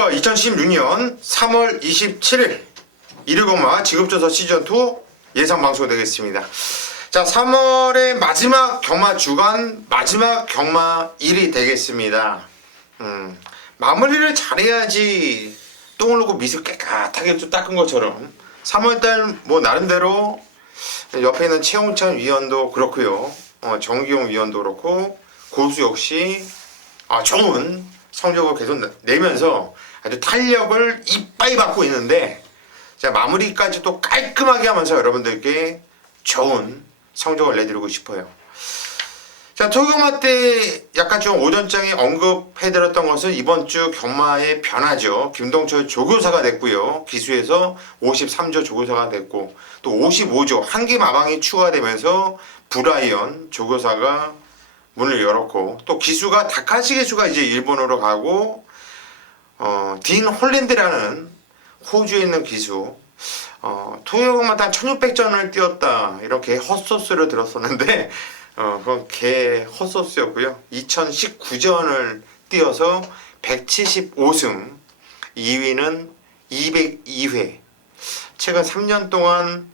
안녕하십니까. 2016년 3월 27일 일요일경마 지급조사 시즌2 예상방송 되겠습니다. 자, 3월의 마지막 경마 주간 마지막 경마일이 되겠습니다. 마무리를 잘해야지 똥을 놓고 밑을 깨끗하게 좀 닦은 것처럼 3월달 뭐 나름대로 옆에 있는 최홍찬 위원도 그렇고요, 정기용 위원도 그렇고 고수 역시 좋은 성적을 계속 내면서 아주 탄력을 이빠이 받고 있는데, 자, 마무리까지 또 깔끔하게 하면서 여러분들께 좋은 성적을 내드리고 싶어요. 자, 토요경마 때 약간 좀 오전장에 언급해드렸던 것은 이번 주 경마의 변화죠. 김동철 조교사가 됐고요. 기수에서 53조 조교사가 됐고, 또 55조 한기 마방이 추가되면서 브라이언 조교사가 문을 열었고, 또 기수가 다카시 기수가 이제 일본으로 가고, 딘 홀랜드라는 호주에 있는 기수, 토요경마다 한 1600전을 뛰었다 이렇게 헛소스를 들었었는데, 그건 개 헛소스였고요. 2019전을 뛰어서 175승, 2위는 202회. 최근 3년 동안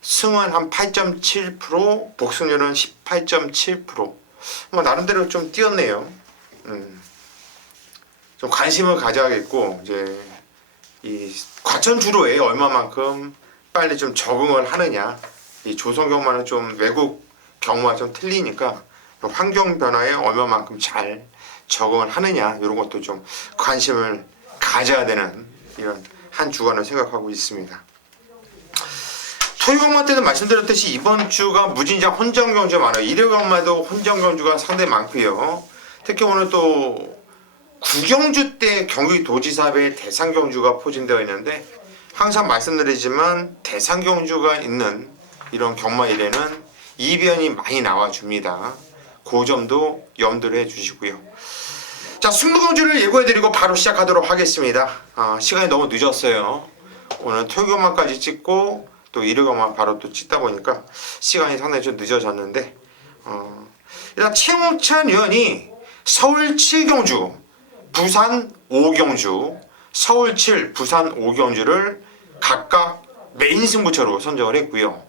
승은 한 8.7%, 복승률은 18.7%. 뭐 나름대로 좀 뛰었네요. 좀 관심을 가져야겠고, 이제 이 과천 주로에 얼마만큼 빨리 좀 적응을 하느냐. 이 조선 경마는 좀 외국 경마와 좀 틀리니까 환경 변화에 얼마만큼 잘 적응을 하느냐, 이런 것도 좀 관심을 가져야 되는 이런 한 주간을 생각하고 있습니다. 토요경마 때도 말씀드렸듯이 이번 주가 무진장 혼전 경주가 많아요. 일요경마도 혼전 경주가 상당히 많고요. 특히 오늘 또 구경주 때 경기도지사회 대상 경주가 포진되어 있는데, 항상 말씀드리지만 대상 경주가 있는 이런 경마일에는 이변이 많이 나와줍니다. 그 점도 염두를 해주시고요. 자, 승부경주를 예고해드리고 바로 시작하도록 하겠습니다. 시간이 너무 늦었어요. 오늘 토요경마까지 찍고 또 일요경마 바로 또 찍다 보니까 시간이 상당히 좀 늦어졌는데, 일단 최홍찬 위원이 서울 7경주, 부산 5경주, 서울 7, 부산 5경주를 각각 메인 승부처로 선정을 했고요.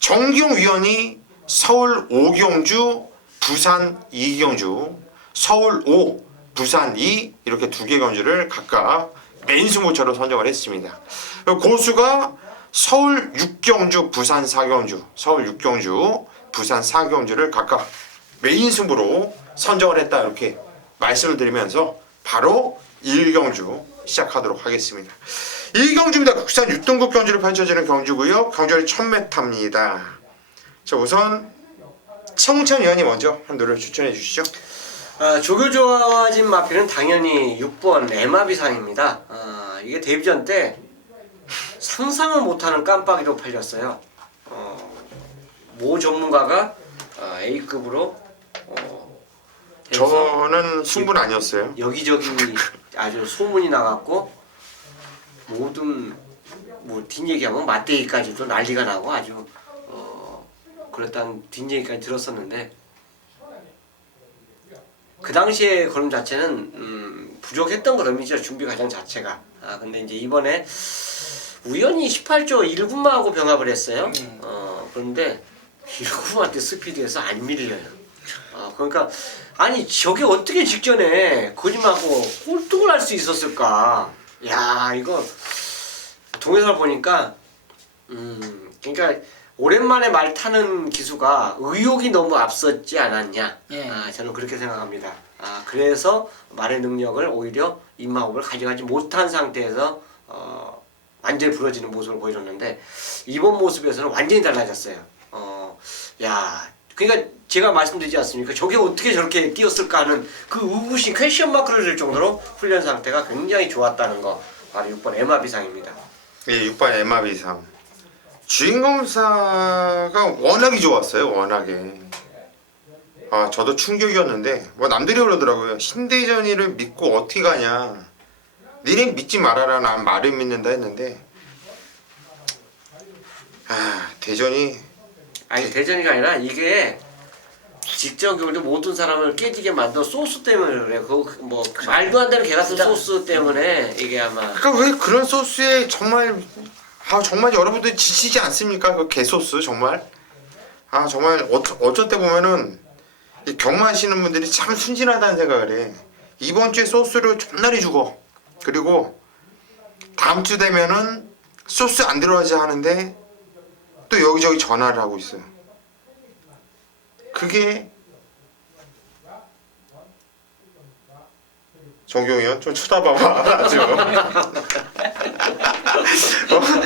정기용 위원이 서울 5경주, 부산 2경주, 서울 5, 부산 2 이렇게 두 개 경주를 각각 메인 승부처로 선정을 했습니다. 고수가 서울 6경주, 부산 4경주, 서울 6경주, 부산 4경주를 각각 메인 승부로 선정을 했다, 이렇게 말씀을 드리면서 바로 1경주 시작하도록 하겠습니다. 1경주입니다. 국산 6등급 경주로 펼쳐지는 경주고요. 경주율 1000m입니다. 자, 우선 최홍찬 위원이 먼저 한 노래를 추천해 주시죠. 조교 좋아진 마필은 당연히 6번 에마비상입니다. 이게 데뷔전 때 상상을 못하는 깜빡이로 팔렸어요. 모 전문가가 A급으로 저는 승부는 아니었어요. 여기저기 아주 소문이 나갔고, 모든 뭐 뒷얘기하면 맞대기까지도 난리가 나고 아주 그랬다는 뒷얘기까지 들었었는데, 그 당시에 걸음 자체는 부족했던 걸음이죠. 준비 과정 자체가. 근데 이제 이번에 우연히 18조 1군마하고 병합을 했어요. 그런데 1군마한테 스피드에서 안 밀려요. 그러니까 아니 저게 어떻게 직전에 거짓말하고 꼴등을 할 수 있었을까? 야, 이거 동영상을 보니까 그러니까 오랜만에 말 타는 기수가 의욕이 너무 앞섰지 않았냐? 저는 그렇게 생각합니다. 그래서 말의 능력을 오히려 입마법을 가져가지 못한 상태에서 완전히 부러지는 모습을 보여줬는데, 이번 모습에서는 완전히 달라졌어요. 야, 그러니까 제가 말씀드리지 않습니까? 저게 어떻게 저렇게 뛰었을까 하는 그 의구심, 퀘션 마크를 줄 정도로 훈련 상태가 굉장히 좋았다는 거, 바로 6번 에마비상입니다. 예, 6번 에마비상. 주인공사가 워낙에 좋았어요. 워낙에. 저도 충격이었는데, 뭐 남들이 그러더라고요. 신대전이를 믿고 어떻게 가냐. 니네 믿지 말아라, 난 말을 믿는다 했는데, 대전이 아니라 이게 직접 우리 모든 사람을 깨지게 만든 소스 때문에 그래. 그뭐 말도 안 되는 개 같은 소스 때문에 이게 아마. 그러니까 왜 그런 소스에 정말 정말 여러분들 지치지 않습니까? 그 게소스 정말 정말 어쩔 때 보면은 이 경마하시는 분들이 참 순진하다는 생각을 해. 이번 주에 소스를 존나리 주고 그리고 다음 주 되면은 소스 안 들어가지 하는데 또 여기저기 전화를 하고 있어요. 그게 정경이요? 좀 쳐다봐봐 아주.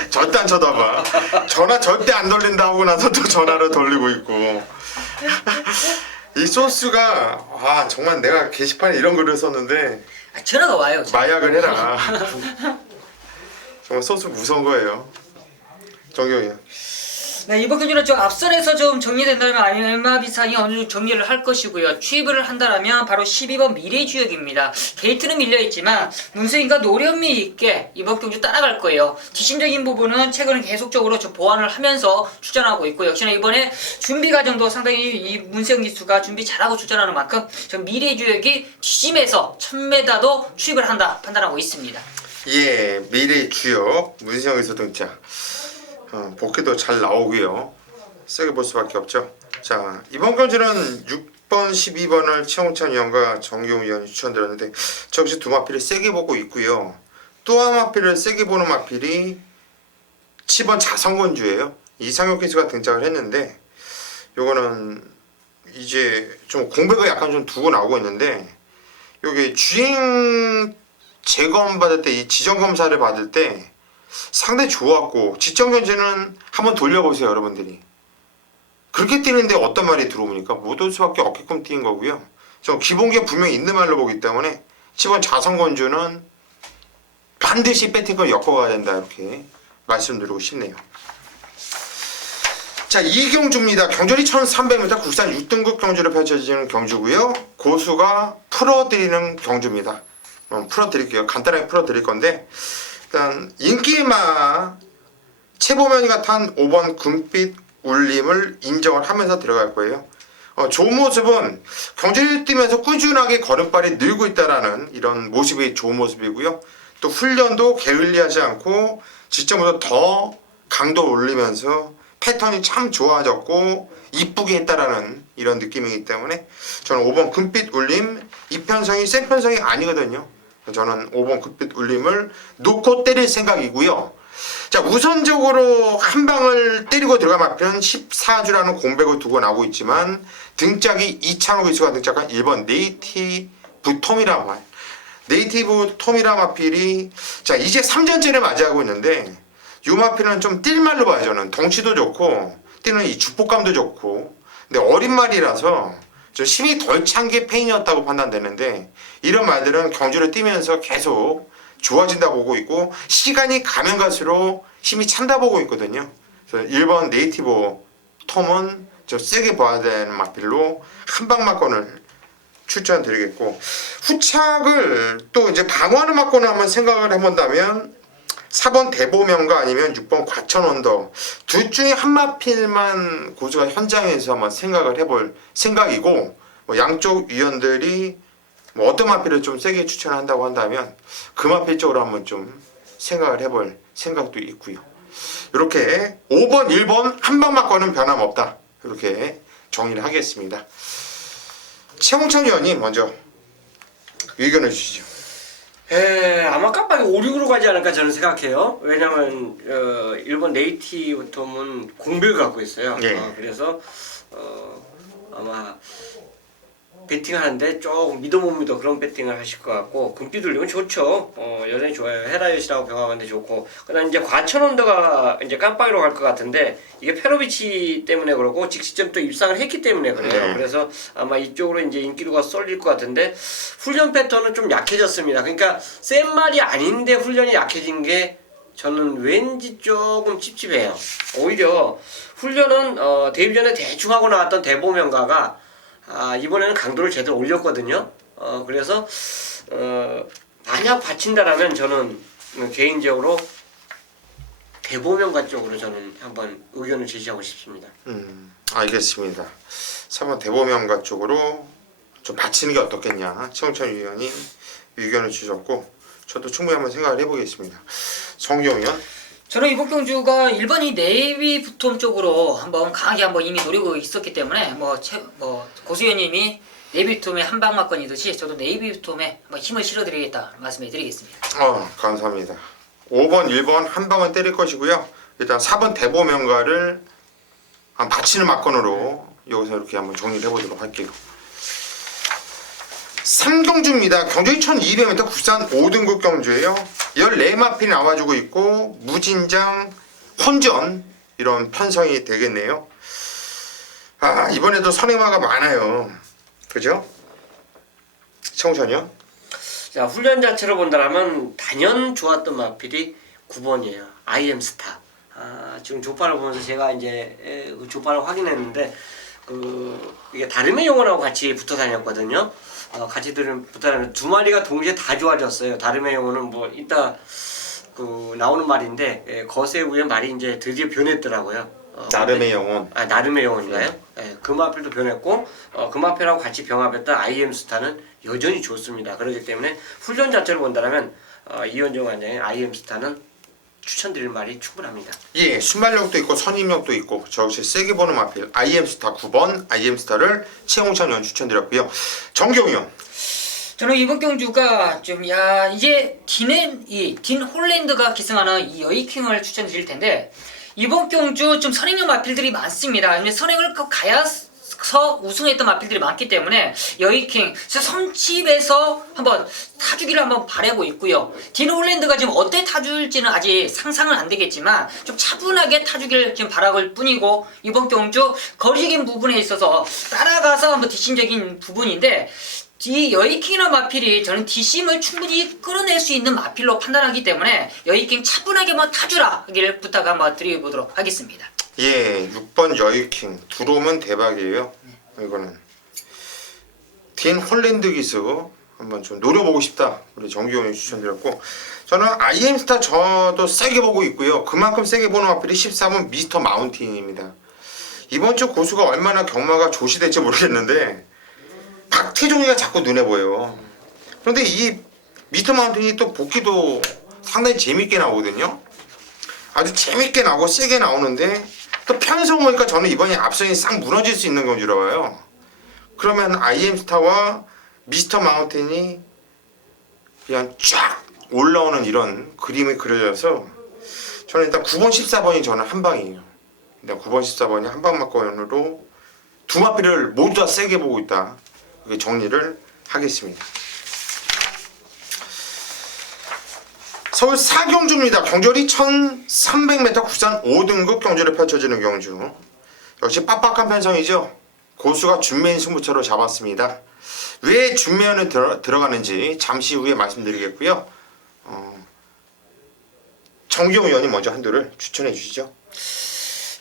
절대 안 쳐다봐. 전화 절대 안 돌린다 하고 나서 또 전화를 돌리고 있고. 이 소스가 정말 내가 게시판에 이런 글을 썼는데 전화가 와요. 마약을 해라. 정말 소스 무서운 거예요. 정경이요. 네, 이번 경주는 좀 앞선에서 좀 정리된다면 알마 비상이 어느 정도 정리를 할 것이고요. 취입을 한다면 바로 12번 미래주역입니다. 게이트는 밀려있지만 문세인과 노련미 있게 이번 경주 따라갈 거예요. 뒷심적인 부분은 최근에 계속적으로 좀 보완을 하면서 출전하고 있고 역시나 이번에 준비 과정도 상당히 이 문세영 기수가 준비 잘하고 출전하는 만큼 전 미래주역이 뒷심에서 1000m도 취입을 한다 판단하고 있습니다. 예, 미래주역 문세영에서 등장. 복귀도 잘 나오고요. 세게 볼 수밖에 없죠. 자, 이번 경주는 6번, 12번을 최홍찬 위원과 정경우 위원이 추천드렸는데 저 역시 두 마필을 세게 보고 있고요. 또 한 마필을 세게 보는 마필이 7번 자성건주예요. 이상혁 기수가 등장을 했는데 요거는 이제 좀 공백을 약간 좀 두고 나오고 있는데 요게 주행 재검 받을 때 이 지정 검사를 받을 때 상당히 좋았고 지정 견제는 한번 돌려보세요 여러분들이. 그렇게 뛰는데 어떤 말이 들어오니까 못 올 수밖에 없게끔 뛰는 거고요. 저 기본기가 분명히 있는 말로 보기 때문에 10번 자성건주는 반드시 배팅을 엮어가야 된다 이렇게 말씀드리고 싶네요. 자, 이 경주입니다. 경전이 1300m 국산 6등급 경주로 펼쳐지는 경주고요. 고수가 풀어드리는 경주입니다. 풀어드릴게요. 간단하게 풀어드릴 건데 일단 인기마 최보면이가 탄 5번 금빛 울림을 인정을 하면서 들어갈 거예요. 좋은 모습은 경주를 뛰면서 꾸준하게 걸음발이 늘고 있다라는 이런 모습이 좋은 모습이고요. 또 훈련도 게을리하지 않고 지점보다 더 강도를 올리면서 패턴이 참 좋아졌고 이쁘게 했다라는 이런 느낌이기 때문에 저는 5번 금빛 울림 이 편성이 센 편성이 아니거든요. 저는 5번 금빛 울림을 놓고 때릴 생각이고요. 자, 우선적으로 한 방을 때리고 들어가면 앞에는 14주라는 공백을 두고 나오고 있지만 등짝이 이창호 기수가 등짝한 1번 네이티브 톰이라 말. 네이티브 톰이라 마필이 자 이제 3전째를 맞이하고 있는데 이 마필은 좀 뛸말로 봐요. 저는 덩치도 좋고 뛰는 이 주폭감도 좋고 근데 어린 말이라서 좀 힘이 덜 찬 게 페인이었다고 판단되는데 이런 말들은 경주를 뛰면서 계속 좋아진다 보고 있고 시간이 가면 갈수록 힘이 찬다 보고 있거든요. 그래서 1번 네이티브 톰은 좀 세게 봐야 되는 마필로 한방 막건을 추천드리겠고 후착을 또 이제 방어하는 막건을 한번 생각을 해본다면 4번 대보명과 아니면 6번 과천언더 둘 중에 한 마필만 고수가 현장에서 한번 생각을 해볼 생각이고 양쪽 위원들이 어떤 마필을 좀 세게 추천한다고 한다면 그 마필 쪽으로 한번 좀 생각을 해볼 생각도 있고요. 이렇게 5번, 1번 한방 막건은 변함없다. 이렇게 정리를 하겠습니다. 최홍찬 위원님 먼저 의견을 주시죠. 아마 깜빡이 5, 6으로 가지 않을까 저는 생각해요. 왜냐면 1번 네이티브 톰은 공백을 갖고 있어요. 예. 그래서 아마 배팅하는데 조금 믿어 못 믿어 그런 배팅을 하실 것 같고 금빛 울리면 좋죠. 여전히 좋아요. 헤라이엇이라고 병합하는데 좋고 그다음 이제 과천언더가 이제 깜빡이로 갈 것 같은데 이게 페로비치 때문에 그렇고 직시점 또 입상을 했기 때문에 그래요. 그래서 아마 이쪽으로 이제 인기도가 쏠릴 것 같은데 훈련 패턴은 좀 약해졌습니다. 그러니까 센 말이 아닌데 훈련이 약해진 게 저는 왠지 조금 찝찝해요. 오히려 훈련은 데뷔 전에 대충 하고 나왔던 대보명가가 이번에는 강도를 제대로 올렸거든요. 그래서 만약 바친다라면 저는 개인적으로 대보명가 쪽으로 저는 한번 의견을 제시하고 싶습니다. 알겠습니다. 4번 대보명가 쪽으로 좀 바치는 게 어떻겠냐 최홍천 위원이 의견을 주셨고 저도 충분히 한번 생각을 해보겠습니다. 정경 위원. 저는 이번 경주가 1번이 네이비 부톰 쪽으로 한번 강하게 한번 이미 노리고 있었기 때문에 고수위원님이 네이비 부톰에 한 방 맞건이듯이 저도 네이비 부톰에 한번 힘을 실어드리겠다 말씀해 드리겠습니다. 감사합니다. 5번, 1번 한 방은 때릴 것이고요. 일단 4번 대보명가를 한 바치는 막건으로 여기서 이렇게 한번 정리를 해보도록 할게요. 3경주입니다. 경주이 1200m 국산 5등급 경주예요. 14마필이 나와주고 있고 무진장, 혼전 이런 편성이 되겠네요. 이번에도 선행마가 많아요. 그죠? 청천이요? 자, 훈련 자체로 본다면 단연 좋았던 마필이 9번이에요. IM스타. 지금 조파를 보면서 제가 이제 그 조파를 확인했는데 이게 다름의 영혼하고 같이 붙어 다녔거든요. 같이 붙어 다니는 두 마리가 동시에 다 좋아졌어요. 다름의 영혼은 뭐 이따 나오는 말인데 거세 후에 말이 이제 드디어 변했더라고요. 나름의 영혼. 나름의 영혼인가요? 그 마필도 변했고 그 마필하고 같이 병합했던 IM스타는 여전히 좋습니다. 그렇기 때문에 훈련 자체를 본다면 이현정 관장의 IM스타는 추천드릴 말이 충분합니다. 예, 순발력도 있고 선임력도 있고 저것이 세게 보는 마필 IM스타 9번 IM스타를 최홍찬 의원 추천드렸고요. 정경 의원. 저는 이번 경주가 이제 딘 홀랜드가 기승하는 이 여이킹을 추천드릴 텐데 이번 경주 좀 선행형 마필들이 많습니다. 근데 선행을 가야서 우승했던 마필들이 많기 때문에 여이킹 섬집에서 한번 타주기를 한번 바라고 있고요. 딘 홀랜드가 지금 어떻게 타줄지는 아직 상상은 안 되겠지만 좀 차분하게 타주기를 지금 바라볼 뿐이고 이번 경주 거리적인 부분에 있어서 따라가서 한번 뒷심적인 부분인데 이 여이킹이라는 마필이 저는 뒷심을 충분히 끌어낼 수 있는 마필로 판단하기 때문에 여이킹 차분하게 한번 타주라 하기를 부탁 한번 드려보도록 하겠습니다. 예, 6번 여이킹 들어오면 대박이에요. 이거는 딘 홀랜드 기수 한번 좀 노려보고 싶다 우리 정기용이 추천드렸고 저는 IM스타 저도 세게 보고 있고요. 그만큼 세게 보는 마필이 14번 미스터 마운틴입니다. 이번 주 고수가 얼마나 경마가 조시될지 모르겠는데 박태종이가 자꾸 눈에 보여요. 그런데 이 미스터 마운틴이 또 복귀도 상당히 재밌게 나오거든요. 아주 재밌게 나오고 세게 나오는데 또 편성 보니까 저는 이번에 앞선이 싹 무너질 수 있는 경주라 봐요. 그러면 IM스타와 미스터 마운틴이 그냥 쫙 올라오는 이런 그림이 그려져서 저는 일단 9번 14번이 저는 한방이에요. 일단 9번 14번이 한방 막건으로 두 마필을 모두 다 세게 보고 있다. 이렇게 정리를 하겠습니다. 서울 4경주입니다. 경주리 1300m 국산 5등급 경주를 펼쳐지는 경주. 역시 빡빡한 편성이죠. 고수가 준매인 승부처로 잡았습니다. 왜 준매연을 들어가는지 잠시 후에 말씀드리겠고요. 정경 의원이 먼저 한두를 추천해 주시죠.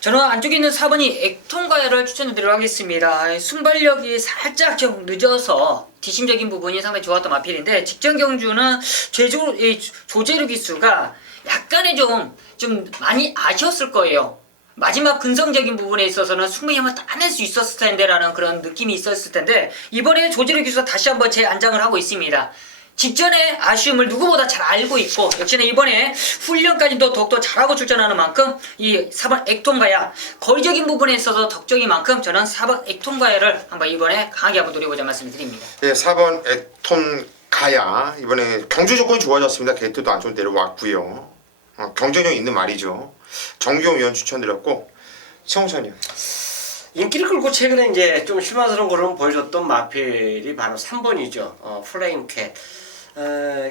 저는 안쪽에 있는 4번이 액통가야를 추천드리도록 하겠습니다. 순발력이 살짝 좀 늦어서 뒷심적인 부분이 상당히 좋았던 마필인데 직전 경주는 조재루 기수가 약간의 좀 많이 아쉬웠을 거예요. 마지막 근성적인 부분에 있어서는 충분히 한번 따낼 수 있었을 텐데 라는 그런 느낌이 있었을 텐데 이번에 조재루 기수가 다시 한번 재안장을 하고 있습니다. 직전의 아쉬움을 누구보다 잘 알고 있고 역시나 이번에 훈련까지도 더욱더 잘하고 출전하는 만큼 이 4번 액통가야 거리적인 부분에 있어서 덕적인 만큼 저는 4번 액통가야를 한번 이번에 강하게 한번 노려보자 말씀을 드립니다. 네, 4번 액통가야 이번에 경주 조건이 좋아졌습니다. 게이트도 안쪽으로 내려왔고요. 경쟁력 있는 말이죠. 정경 의원 추천드렸고 최홍찬이요. 인기를 끌고 최근에 이제 좀 실망스러운 걸로 보여줬던 마필이 바로 3번이죠. 플레임캣.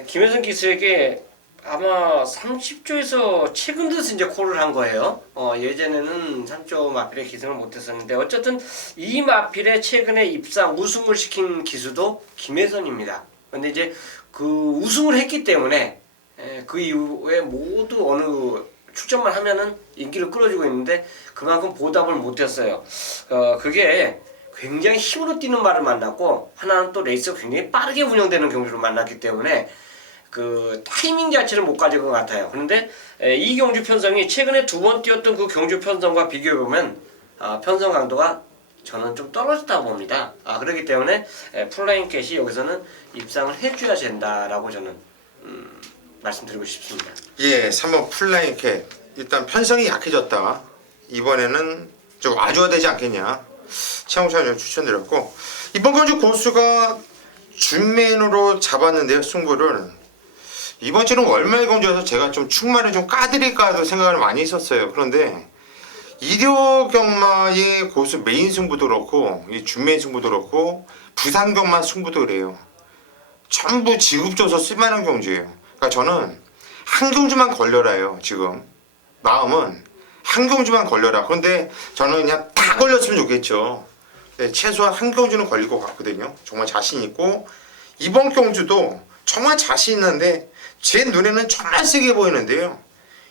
김혜선 기수에게 아마 30조에서 최근 들어서 이제 콜을 한 거예요. 예전에는 3조 마필에 기승을 못했었는데 어쨌든 이 마필에 최근에 입상 우승을 시킨 기수도 김혜선입니다. 근데 이제 그 우승을 했기 때문에 그 이후에 모두 어느 출전만 하면은 인기를 끌어주고 있는데 그만큼 보답을 못했어요. 그게 굉장히 힘으로 뛰는 말을 만났고 하나는 또 레이스가 굉장히 빠르게 운영되는 경주를 만났기 때문에 그 타이밍 자체를 못 가진 것 같아요. 그런데 이 경주 편성이 최근에 2번 뛰었던 그 경주 편성과 비교해보면 편성 강도가 저는 좀 떨어졌다고 봅니다. 그렇기 때문에 플라잉캣이 여기서는 입상을 해줘야 된다라고 저는 말씀드리고 싶습니다. 예, 3번 플라잉캣 일단 편성이 약해졌다. 이번에는 좀 와줘야 되지 않겠냐. 최홍찬 추천드렸고 이번 건주 고수가 준맨으로 잡았는데요. 승부를 이번 주는 월말 경주여서 제가 좀 충만에 좀 까드릴까도 생각을 많이 했었어요. 그런데 일요경마의 고수 메인 승부도 그렇고 이 준메인 승부도 그렇고 부산경마 승부도 그래요. 전부 지급줘서 쓸만한 경주예요. 그러니까 저는 한 경주만 걸려라요. 지금 마음은 한 경주만 걸려라. 그런데 저는 그냥 다 걸렸으면 좋겠죠. 네, 최소한 한 경주는 걸릴 것 같거든요. 정말 자신 있고 이번 경주도 정말 자신 있는데 제 눈에는 정말 세게 보이는데요.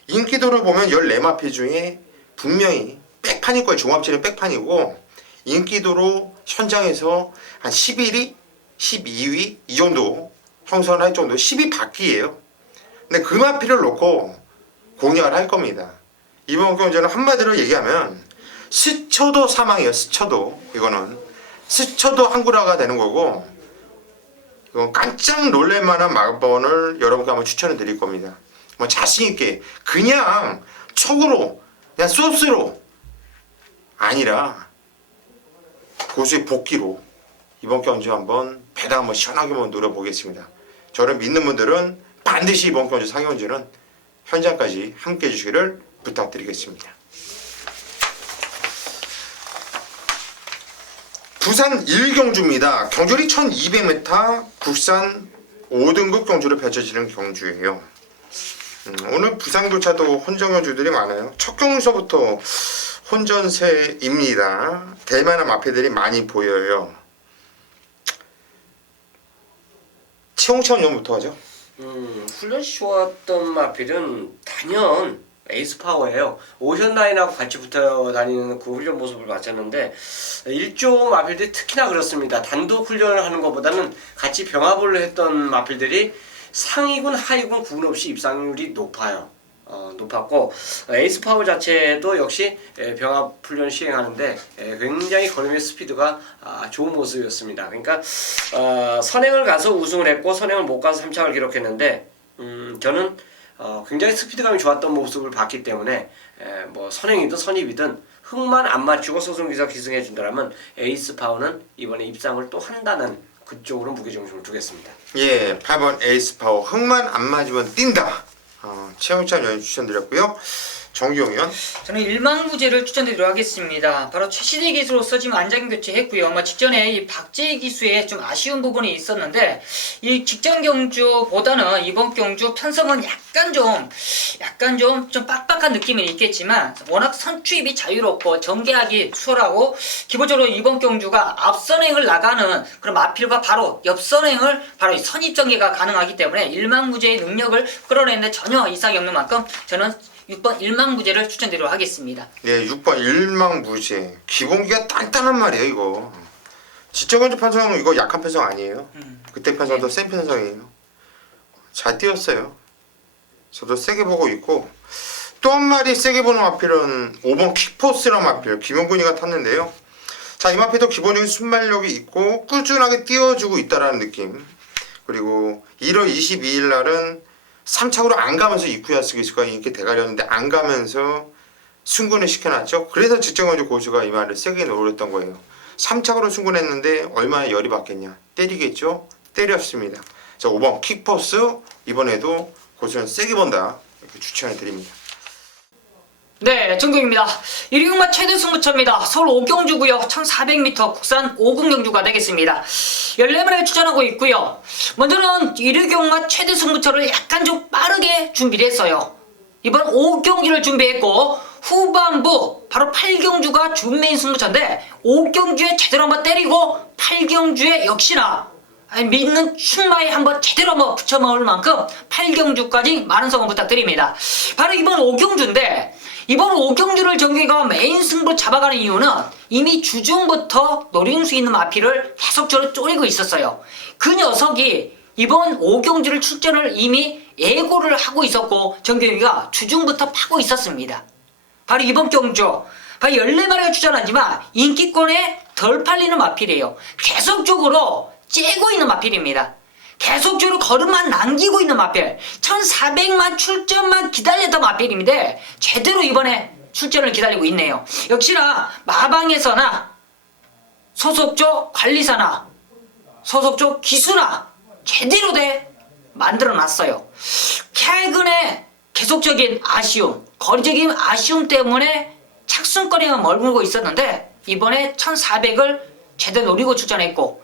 인기도를 보면 14마필 중에 분명히 백판일 거예요. 종합진은 백판이고 인기도로 현장에서 한 11위, 12위 이 정도 형성을 할 정도 10위 밖이에요. 근데 그 마필을 놓고 공략을 할 겁니다. 이번 경주는 한마디로 얘기하면 스쳐도 사망이에요. 스쳐도 이거는 스쳐도 항구라가 되는 거고 이건 깜짝 놀랄만한 마번을 여러분께 한번 추천을 드릴 겁니다. 뭐 자신 있게 그냥 척으로 그냥 소스로 아니라 고수의 복귀로 이번 경주 한번 배당 한번 시원하게 한번 노려보겠습니다. 저를 믿는 분들은 반드시 이번 경주 상경주는 현장까지 함께 해주시기를 부탁드리겠습니다. 부산 1경주입니다. 경주리 1200m 국산 5등급 경주로 펼쳐지는 경주예요. 오늘 부산교차도 혼전 경주들이 많아요. 첫 경주서부터 혼전세입니다. 대만한 마패들이 많이 보여요. 최홍찬 의원부터 하죠. 훈련이 좋았던 마필은 단연 에이스파워예요. 오션라인하고 같이 붙어 다니는 그 훈련 모습을 봤었는데 1조 마필들이 특히나 그렇습니다. 단독 훈련을 하는 것보다는 같이 병합을 했던 마필들이 상위군 하위군 구분 없이 입상률이 높아요. 높았고 에이스파워 자체도 역시 병합 훈련 시행하는데 굉장히 걸음의 스피드가 좋은 모습이었습니다. 그러니까 선행을 가서 우승을 했고 선행을 못 가서 3착을 기록했는데 저는 굉장히 스피드감이 좋았던 모습을 봤기 때문에 뭐 선행이든 선입이든 흙만 안 맞추고 소승기사 기승해 준다면 에이스파워는 이번에 입상을 또 한다는 그쪽으로 무게중심을 두겠습니다. 예, 8번 에이스파워 흙만 안 맞으면 뛴다. 최홍찬 의원 추천드렸고요. 정기용 의원. 저는 일망무제를 추천드리도록 하겠습니다. 바로 최시대 기수로서 지금 안장 교체했고요. 직전에 이 박재희 기수에 좀 아쉬운 부분이 있었는데 이 직전 경주보다는 이번 경주 편성은 약간 좀 빡빡한 느낌이 있겠지만 워낙 선추입이 자유롭고 전개하기 수월하고 기본적으로 이번 경주가 앞선행을 나가는 그런 마필과 바로 옆선행을 바로 선입 전개가 가능하기 때문에 일망무제의 능력을 끌어내는데 전혀 이상이 없는 만큼 저는 6번 일망무제를 추천드리도록 하겠습니다. 네, 6번 일망무제. 기본기가 단단한 말이에요, 이거. 지적원주 편성 이거 약한 편성 아니에요. 그때 편성도 센 편성이에요. 잘 뛰었어요. 저도 세게 보고 있고 또 한 마리 세게 보는 마필은 5번 킥포스라는 마필 김용근이가 탔는데요. 자, 이 마필도 기본적인 순발력이 있고 꾸준하게 띄워주고 있다라는 느낌. 그리고 1월 22일 날은 3착으로 안 가면서 이쿠야 스기스가 이렇게 대가렸는데 안 가면서 승군을 시켜놨죠. 그래서 직정원주 고수가 이 말을 세게 노렸던 거예요. 3착으로 승군했는데 얼마나 열이 받겠냐. 때리겠죠. 때렸습니다. 자, 5번 킥포스 이번에도 고수는 세게 본다. 이렇게 추천해 드립니다. 네, 정경입니다. 1위경마 최대 승부처입니다. 서울 오경주고요. 1400m 국산 5군 경주가 되겠습니다. 14마리를 추천하고 있고요. 먼저는 1위경마 최대 승부처를 약간 좀 빠르게 준비를 했어요. 이번 5경주를 준비했고 후반부 바로 8경주가 준메인 승부처인데 5경주에 제대로 한번 때리고 8경주에 역시나 믿는 출마에 한번 제대로 한번 붙여먹을 만큼 8경주까지 많은 성원 부탁드립니다. 바로 이번 5경주인데 이번 5경주를 정규가 메인 승부로 잡아가는 이유는 이미 주중부터 노릴 수 있는 마필을 계속적으로 쪼리고 있었어요. 그 녀석이 이번 5경주를 출전을 이미 예고를 하고 있었고 정규가 주중부터 파고 있었습니다. 바로 이번 경주 바로 14마리가 출전하지만 인기권에 덜 팔리는 마필이에요. 계속적으로 째고 있는 마필입니다. 계속적으로 걸음만 남기고 있는 마필. 1400만 출전만 기다렸던 마필입니다. 제대로 이번에 출전을 기다리고 있네요. 역시나 마방에서나 소속적 관리사나 소속적 기수나 제대로 돼 만들어놨어요. 최근에 계속적인 아쉬움, 거리적인 아쉬움 때문에 착순거리만 머물고 있었는데 이번에 1400을 제대로 노리고 출전했고,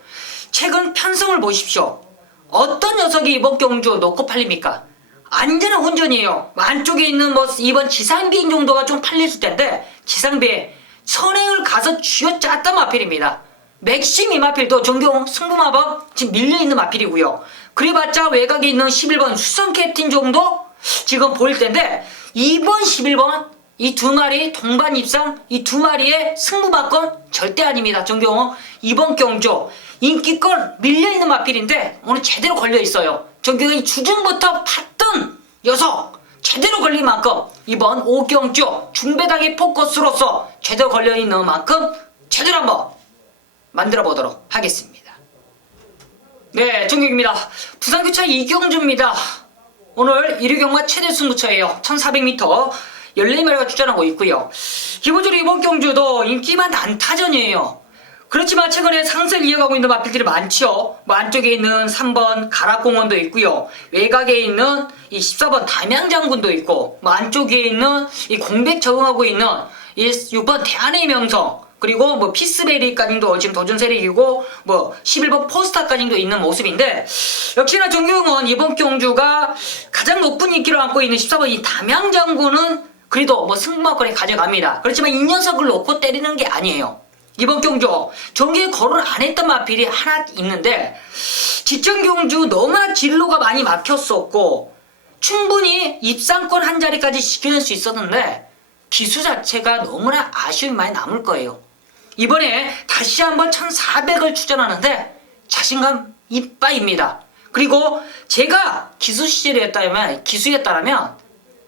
최근 편성을 보십시오. 어떤 녀석이 이번 경주 놓고 팔립니까? 안전한 혼전이에요. 안쪽에 있는 뭐 이번 지상비행 정도가 좀 팔렸을 텐데 지상비에 선행을 가서 쥐어짰던 마필입니다. 맥심 이 마필도 정경 승부마법 지금 밀려있는 마필이고요. 그래봤자 외곽에 있는 11번 수성 캡틴 정도 지금 보일 텐데, 이번 11번 이 두 마리 동반 입상, 이 두 마리의 승부마건 절대 아닙니다. 정경호 이번 경주 인기권 밀려있는 마필인데 오늘 제대로 걸려있어요. 정경이 주중부터 팠던 녀석 제대로 걸린 만큼 이번 5경주 중배당의 포커스로서 제대로 걸려있는 만큼 제대로 한번 만들어 보도록 하겠습니다. 네, 정경입니다. 부산교차 이경주입니다. 오늘 1위 경마 최대 승부처예요. 1400m 14마리가 출전하고 있고요. 기본적으로 이번 경주도 인기만 단타전이에요. 그렇지만 최근에 상세를 이어가고 있는 마필들이 많죠. 뭐 안쪽에 있는 3번 가락공원도 있고요. 외곽에 있는 이 14번 담양장군도 있고, 뭐 안쪽에 있는 이 공백 적응하고 있는 이 6번 대한의 명성, 그리고 뭐 피스베리까지도 지금 도전 세력이고, 뭐 11번 포스타까지도 있는 모습인데, 역시나 정경은 이번 경주가 가장 높은 인기를 안고 있는 14번 이 담양장군은 그래도 뭐 승부권에 가져갑니다. 그렇지만 이 녀석을 놓고 때리는 게 아니에요. 이번 경주 정기에 거론 안 했던 마필이 하나 있는데, 직전 경주 너무나 진로가 많이 막혔었고 충분히 입상권 한 자리까지 지켜낼 수 있었는데 기수 자체가 너무나 아쉬움이 많이 남을 거예요. 이번에 다시 한번 1400을 출전하는데 자신감 이빠입니다. 그리고 제가 기수 시절이었다면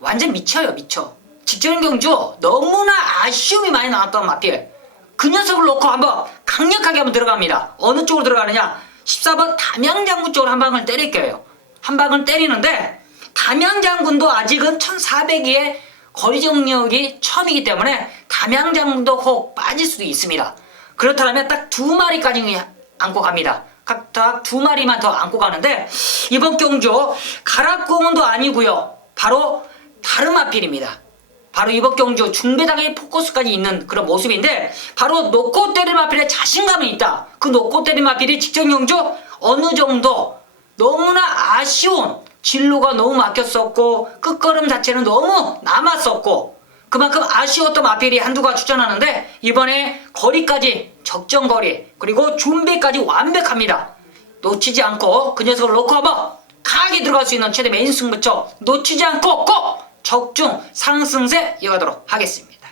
완전 미쳐요. 미쳐. 직전 경주 너무나 아쉬움이 많이 나왔던 마필, 그 녀석을 놓고 한번 강력하게 한번 들어갑니다. 어느 쪽으로 들어가느냐, 14번 담양장군 쪽으로 한 방을 때릴 거예요. 한 방을 때리는데 담양장군도 아직은 1400의 거리 정력이 처음이기 때문에 담양장군도 혹 빠질 수도 있습니다. 그렇다면 딱 두 마리까지 안고 갑니다. 각각 두 마리만 더 안고 가는데, 이번 경주 가락공원도 아니고요. 바로 다른 마필입니다. 바로 이번 경주 중배당의 포커스까지 있는 그런 모습인데, 바로 놓고 때릴 마필에 자신감이 있다. 그 놓고 때릴 마필이 직전 경주 어느 정도 너무나 아쉬운 진로가 너무 막혔었고 끝걸음 자체는 너무 남았었고 그만큼 아쉬웠던 마필이 한두가 출전하는데, 이번에 거리까지 적정거리 그리고 준비까지 완벽합니다. 놓치지 않고 그 녀석을 놓고 한번 강하게 들어갈 수 있는 최대 메인 승부처 놓치지 않고 꼭 적중 상승세 이어가도록 하겠습니다.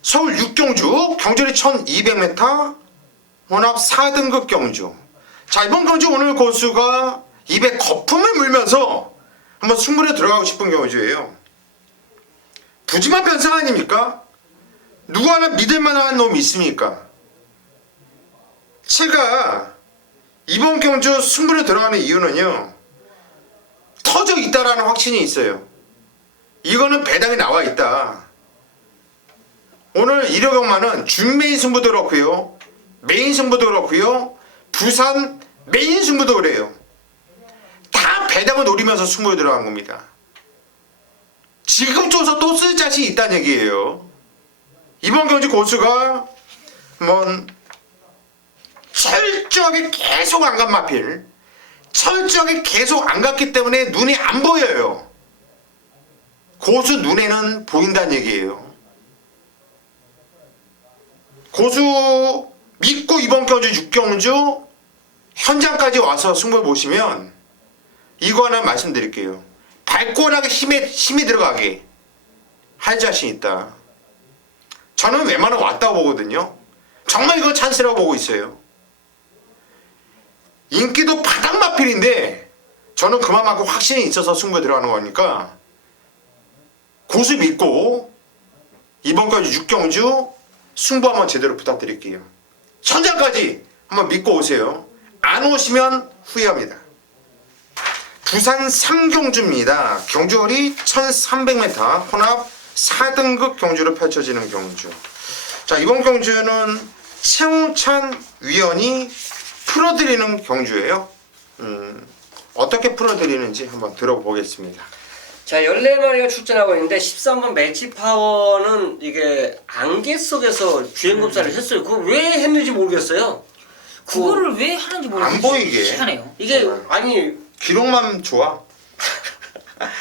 서울 6경주 경주리 1200m 혼합 4등급 경주. 자, 이번 경주 오늘 고수가 입에 거품을 물면서 한번 승부에 들어가고 싶은 경주예요. 부지만 변상 아닙니까? 누구 하나 믿을만한 놈이 있습니까? 제가 이번 경주 승부에 들어가는 이유는요, 터져 있다라는 확신이 있어요. 이거는 배당이 나와 있다. 오늘 1호 경마는 준메인 승부도 그렇고요, 메인 승부도 그렇고요, 부산 메인 승부도 그래요. 다 배당을 노리면서 승부에 들어간 겁니다. 지금 줘서 또 쓸 자신이 있다는 얘기예요. 이번 경주 고수가 철저하게 계속 안 간 마필, 철저하게 계속 안 갔기 때문에 눈이 안 보여요. 고수 눈에는 보인다는 얘기예요. 고수 믿고 이번 경주 6경주 현장까지 와서 승부를 보시면 이거 하나 말씀드릴게요. 발꼬락에 힘이 들어가게 할 자신 있다. 저는 웬만하면 왔다고 보거든요. 정말 이거 찬스라고 보고 있어요. 인기도 바닥 마필인데 저는 그만큼 확신이 있어서 승부에 들어가는 거니까 고수 믿고 이번 경주 6경주 승부 한번 제대로 부탁드릴게요. 천장까지 한번 믿고 오세요. 안 오시면 후회합니다. 부산 삼경주입니다. 경주거리 1300m 혼합 4등급 경주로 펼쳐지는 경주. 자, 이번 경주는 최홍찬 위원이 풀어드리는 경주예요. 어떻게 풀어드리는지 한번 들어보겠습니다. 자, 14마리가 출전하고 있는데 13번 매치 파워는 이게 안개 속에서 주행 검사를 했어요. 그거 왜 했는지 모르겠어요. 그거를 왜 하는지 모르겠어요. 안 보이게. 희한해요. 이게 아니 기록만 좋아.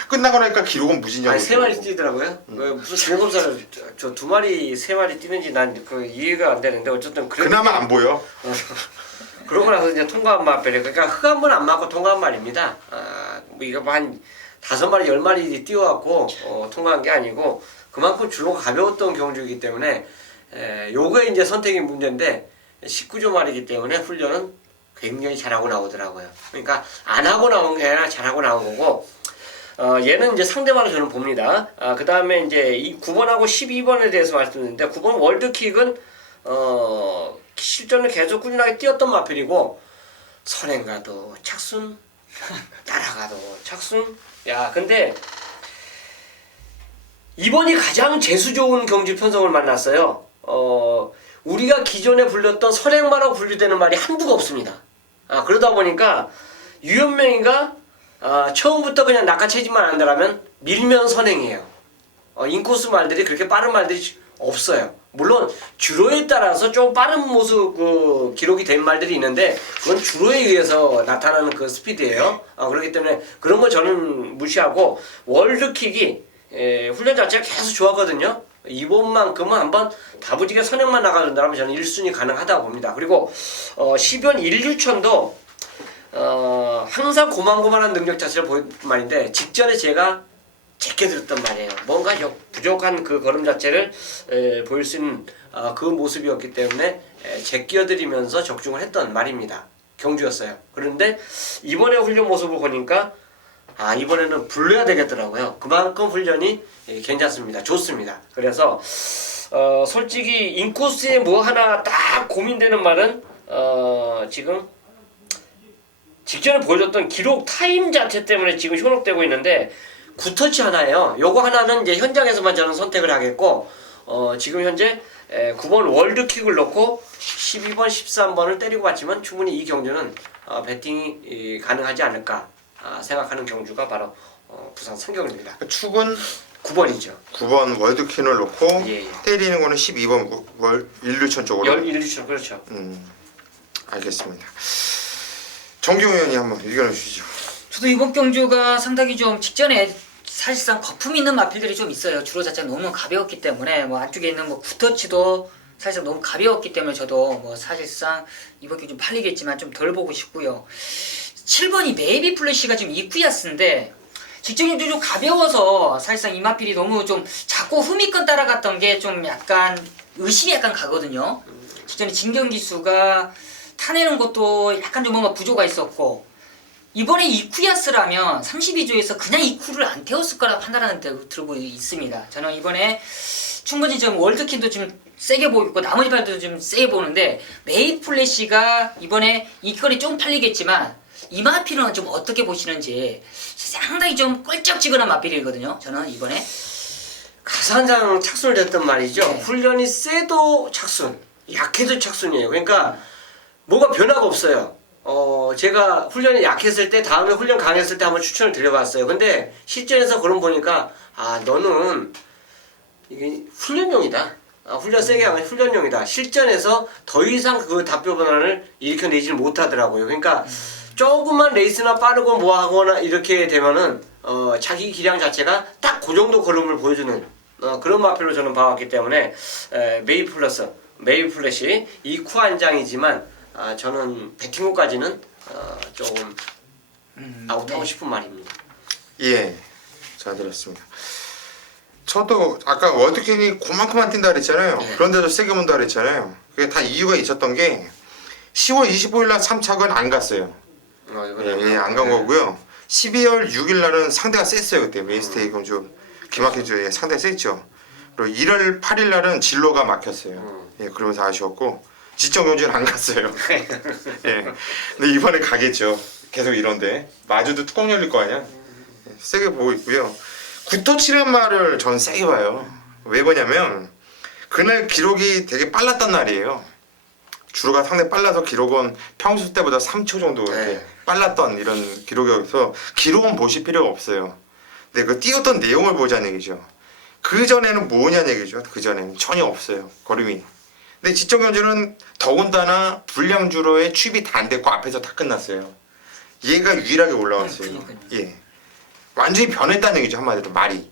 끝나고 나니까 기록은 무진장이고. 세 마리 뛰더라고요. 왜 무슨 주행 검사를 저 2마리 3마리 뛰는지 난 그 이해가 안 되는데 어쨌든 그나마 안 보여. 그러고 나서 이제 통과한 말이에요. 그러니까 흙 한 번 안 맞고 통과한 말입니다. 뭐 이거 뭐 한 5마리 10마리 뛰어갖고 통과한 게 아니고 그만큼 주로가 가벼웠던 경주이기 때문에 요거에 이제 선택이 문제인데 19조 말이기 때문에 훈련은 굉장히 잘하고 나오더라고요. 그러니까 안 하고 나온 게 아니라 잘하고 나온 거고 얘는 이제 상대방을 저는 봅니다. 그 다음에 이제 이 9번하고 12번에 대해서 말씀드렸는데 9번 월드킥은 실전을 계속 꾸준하게 뛰었던 마필이고 선행가도 착순 따라가도 착순. 야 근데 이번이 가장 재수 좋은 경주 편성을 만났어요. 우리가 기존에 불렸던 선행마라고 분류되는 말이 한두가 없습니다. 그러다 보니까 유연명이가 처음부터 그냥 낚아채지만 한다면 밀면 선행이에요. 인코스 말들이 그렇게 빠른 말들이 없어요. 물론 주로에 따라서 좀 빠른 모습 기록이 된 말들이 있는데 그건 주로에 의해서 나타나는 그 스피드예요. 그렇기 때문에 그런 거 저는 무시하고 월드킥이 훈련 자체가 계속 좋았거든요. 이번만큼은 한번 다부지게 선행만 나가준다면 저는 1순위 가능하다고 봅니다. 그리고 10연 1류천도 항상 고만고만한 능력 자체를 보일 말인데 직전에 제가 제껴들었단 말이에요. 뭔가 부족한 그 걸음 자체를 보일 수 있는 그 모습이었기 때문에 제껴드리면서 적중을 했던 말입니다. 경주였어요. 그런데 이번에 훈련 모습을 보니까 이번에는 불러야 되겠더라고요. 그만큼 훈련이 괜찮습니다. 좋습니다. 그래서 솔직히 인코스에 뭐 하나 딱 고민되는 말은 지금 직전에 보여줬던 기록 타임 자체 때문에 지금 현혹되고 있는데 굿터치 하나예요. 요거 하나는 이제 현장에서만 저는 선택을 하겠고 지금 현재 9번 월드킥을 넣고 12번, 13번을 때리고 봤지만 충분히 이 경주는 배팅이 가능하지 않을까 생각하는 경주가 바로 부산 삼경입니다. 축은 9번이죠. 9번 월드킨을 놓고 예. 때리는 거는 12번 일류천 쪽으로. 1류천 그렇죠. 알겠습니다. 정경 의원이 한번 의견을 주시죠. 저도 이번 경주가 상당히 좀 직전에 사실상 거품 있는 마필들이 좀 있어요. 주로 자체가 너무 가벼웠기 때문에 뭐 안쪽에 있는 뭐 굿터치도 사실상 너무 가벼웠기 때문에 저도 뭐 사실상 이번 경주 좀 팔리겠지만 좀 덜 보고 싶고요. 7번이 메이비 플래시가 지금 이쿠야스인데 직전 경주 좀 가벼워서 사실상 이 마필이 너무 좀 자꾸 후미권 따라갔던 게 좀 약간 의심이 약간 가거든요. 직전에 진경 기수가 타내는 것도 약간 좀 뭔가 부조가 있었고 이번에 이쿠야스라면 32조에서 그냥 이쿠를 안 태웠을 거라 판단하는 데 들고 있습니다. 저는 이번에 충분히 좀 월드킨도 좀 세게 보이고 나머지 발도 좀 세게 보는데 메이 플래시가 이번에 이건이 좀 팔리겠지만 이 마필은 좀 어떻게 보시는지 상당히 좀 껄쩍지근한 마필이거든요. 저는 이번에 가산장 착순을 했던 말이죠. 네. 훈련이 세도 착순, 약해도 착순이에요. 그러니까 뭐가 변화가 없어요. 제가 훈련이 약했을 때 다음에 훈련 강했을 때 한번 추천을 드려봤어요. 근데 실전에서 그런 보니까 너는 이게 훈련용이다. 훈련 세게 하면 훈련용이다. 실전에서 더 이상 그 답변 변화를 일으켜내지를 못하더라고요. 그러니까 조금만 레이스나 빠르고 뭐 하거나 이렇게 되면은 자기 기량 자체가 딱 그 정도 걸음을 보여주는 그런 마필로 저는 봐왔기 때문에 메이 플래시 이쿠 한 장이지만 저는 배팅호까지는 조금 아웃하고 네. 싶은 말입니다. 예, 잘 들었습니다. 저도 아까 월드킨이 그만큼만 뛴다 그랬잖아요. 네. 그런데도 세게 본다 그랬잖아요. 그게 다 이유가 있었던 게 10월 25일 날 3착은 안 갔어요. 예, 안 간 거고요. 12월 6일 날은 상대가 셌어요. 그때 메인스테이 경주 기막힌 주에 상대가 셌죠. 그리고 1월 8일 날은 진로가 막혔어요. 예, 그러면서 아쉬웠고 지정경주는 안 갔어요. 예, 근데 이번에 가겠죠. 계속 이런데 마주도 뚜껑 열릴 거 아니야. 예, 세게 보고 있고요. 굿터치란 말을 전 세게 봐요. 왜 보냐면 그날 기록이 되게 빨랐단 날이에요. 주로가 상당히 빨라서 기록은 평소 때보다 3초 정도 이렇게 네. 빨랐던 이런 기록이어서 기록은 보실 필요가 없어요. 근데 그 뛰었던 내용을 보자는 얘기죠. 그 전에는 뭐냐는 얘기죠. 그 전에는 전혀 없어요. 걸음이. 근데 지정경주는 더군다나 불량주로의 취입이 다 안 됐고 앞에서 다 끝났어요. 얘가 유일하게 올라왔어요. 그러니까요. 예, 완전히 변했다는 얘기죠. 한마디로 말이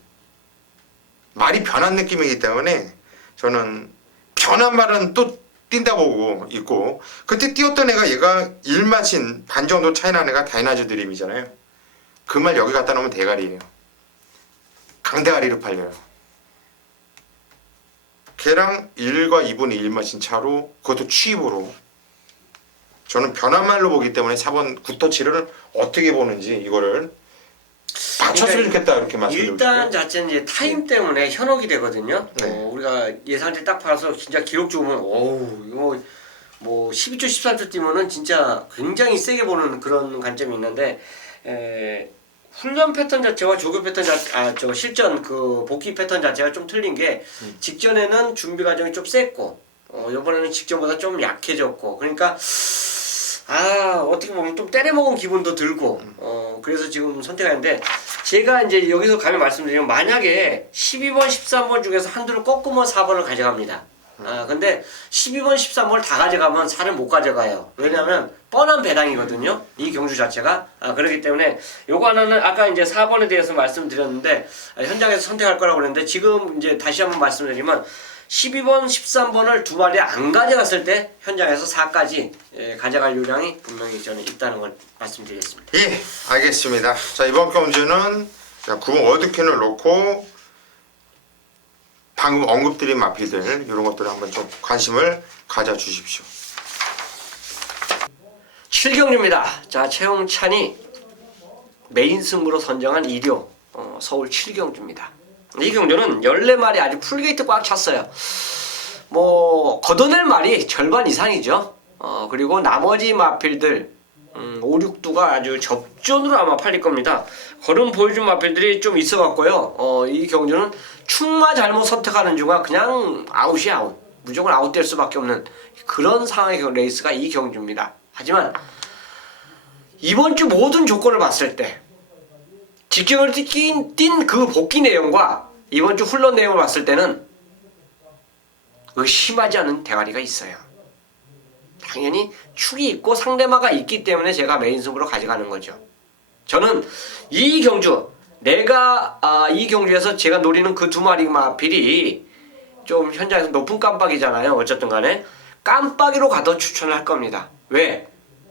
변한 느낌이기 때문에 저는 변한 말은 또 뛴다 보고 있고 그때 뛰었던 애가 얘가 일마신 반 정도 차이 나는 애가 다이나즈 드림이잖아요. 그 말 여기 갖다 놓으면 대가리예요. 강대가리로 팔려요. 걔랑 1과 2분의 1마신 차로 그것도 취입으로 저는 변한 말로 보기 때문에 4번 굿터치를 어떻게 보는지 이거를 맞췄으면 좋겠다 이렇게 말씀드리고 일단 싶어요. 자체는 이제 타임 때문에 현혹이 되거든요. 네. 우리가 예상치 딱 봐서 진짜 기록 좋으면 어우 이거 뭐 12초 13초 뛰면은 진짜 굉장히 세게 보는 그런 관점이 있는데 훈련 패턴 자체와 조교 패턴 저 실전 그 복귀 패턴 자체가 좀 틀린 게 직전에는 준비 과정이 좀 셌고 이번에는 직전보다 좀 약해졌고 그러니까 어떻게 보면 좀 때려먹은 기분도 들고 그래서 지금 선택하는데 제가 이제 여기서 감히 말씀드리면 만약에 12번 13번 중에서 한두를 꺾으면 4번을 가져갑니다. 근데 12번 13번을 다 가져가면 4를 못 가져가요. 왜냐면 뻔한 배당이거든요. 이 경주 자체가 그렇기 때문에 요거 하나는 아까 이제 4번에 대해서 말씀드렸는데 현장에서 선택할 거라고 그랬는데 지금 이제 다시 한번 말씀드리면 12번, 13번을 두 마리 안 가져갔을 때 현장에서 4까지 가져갈 요량이 분명히 저는 있다는 걸 말씀드리겠습니다. 예, 알겠습니다. 자, 이번 경주는 9번 월드퀸을 놓고 방금 언급드린 마필들 이런 것들을 한번 좀 관심을 가져주십시오. 7경주입니다. 자, 최홍찬이 메인 승부로 선정한 1호 서울 7경주입니다. 이 경주는 14마리 아주 풀게이트 꽉 찼어요. 뭐 걷어낼 말이 절반 이상이죠. 그리고 나머지 마필들 5, 6두가 아주 접전으로 아마 팔릴 겁니다. 걸음 보여준 마필들이 좀 있어갖고요. 이 경주는 충마 잘못 선택하는 중간 그냥 아웃이야 아웃. 무조건 아웃될 수밖에 없는 그런 상황의 레이스가 이 경주입니다. 하지만 이번 주 모든 조건을 봤을 때 직경을 뛴 그 복귀 내용과 이번 주 훈련 내용을 봤을 때는 의심하지 않은 대가리가 있어요. 당연히 축이 있고 상대마가 있기 때문에 제가 메인 승부로 가져가는 거죠. 저는 이 경주 내가 이 경주에서 제가 노리는 그 두 마리 마필이 좀 현장에서 높은 깜빡이잖아요. 어쨌든 간에 깜빡이로 가도 추천을 할 겁니다. 왜?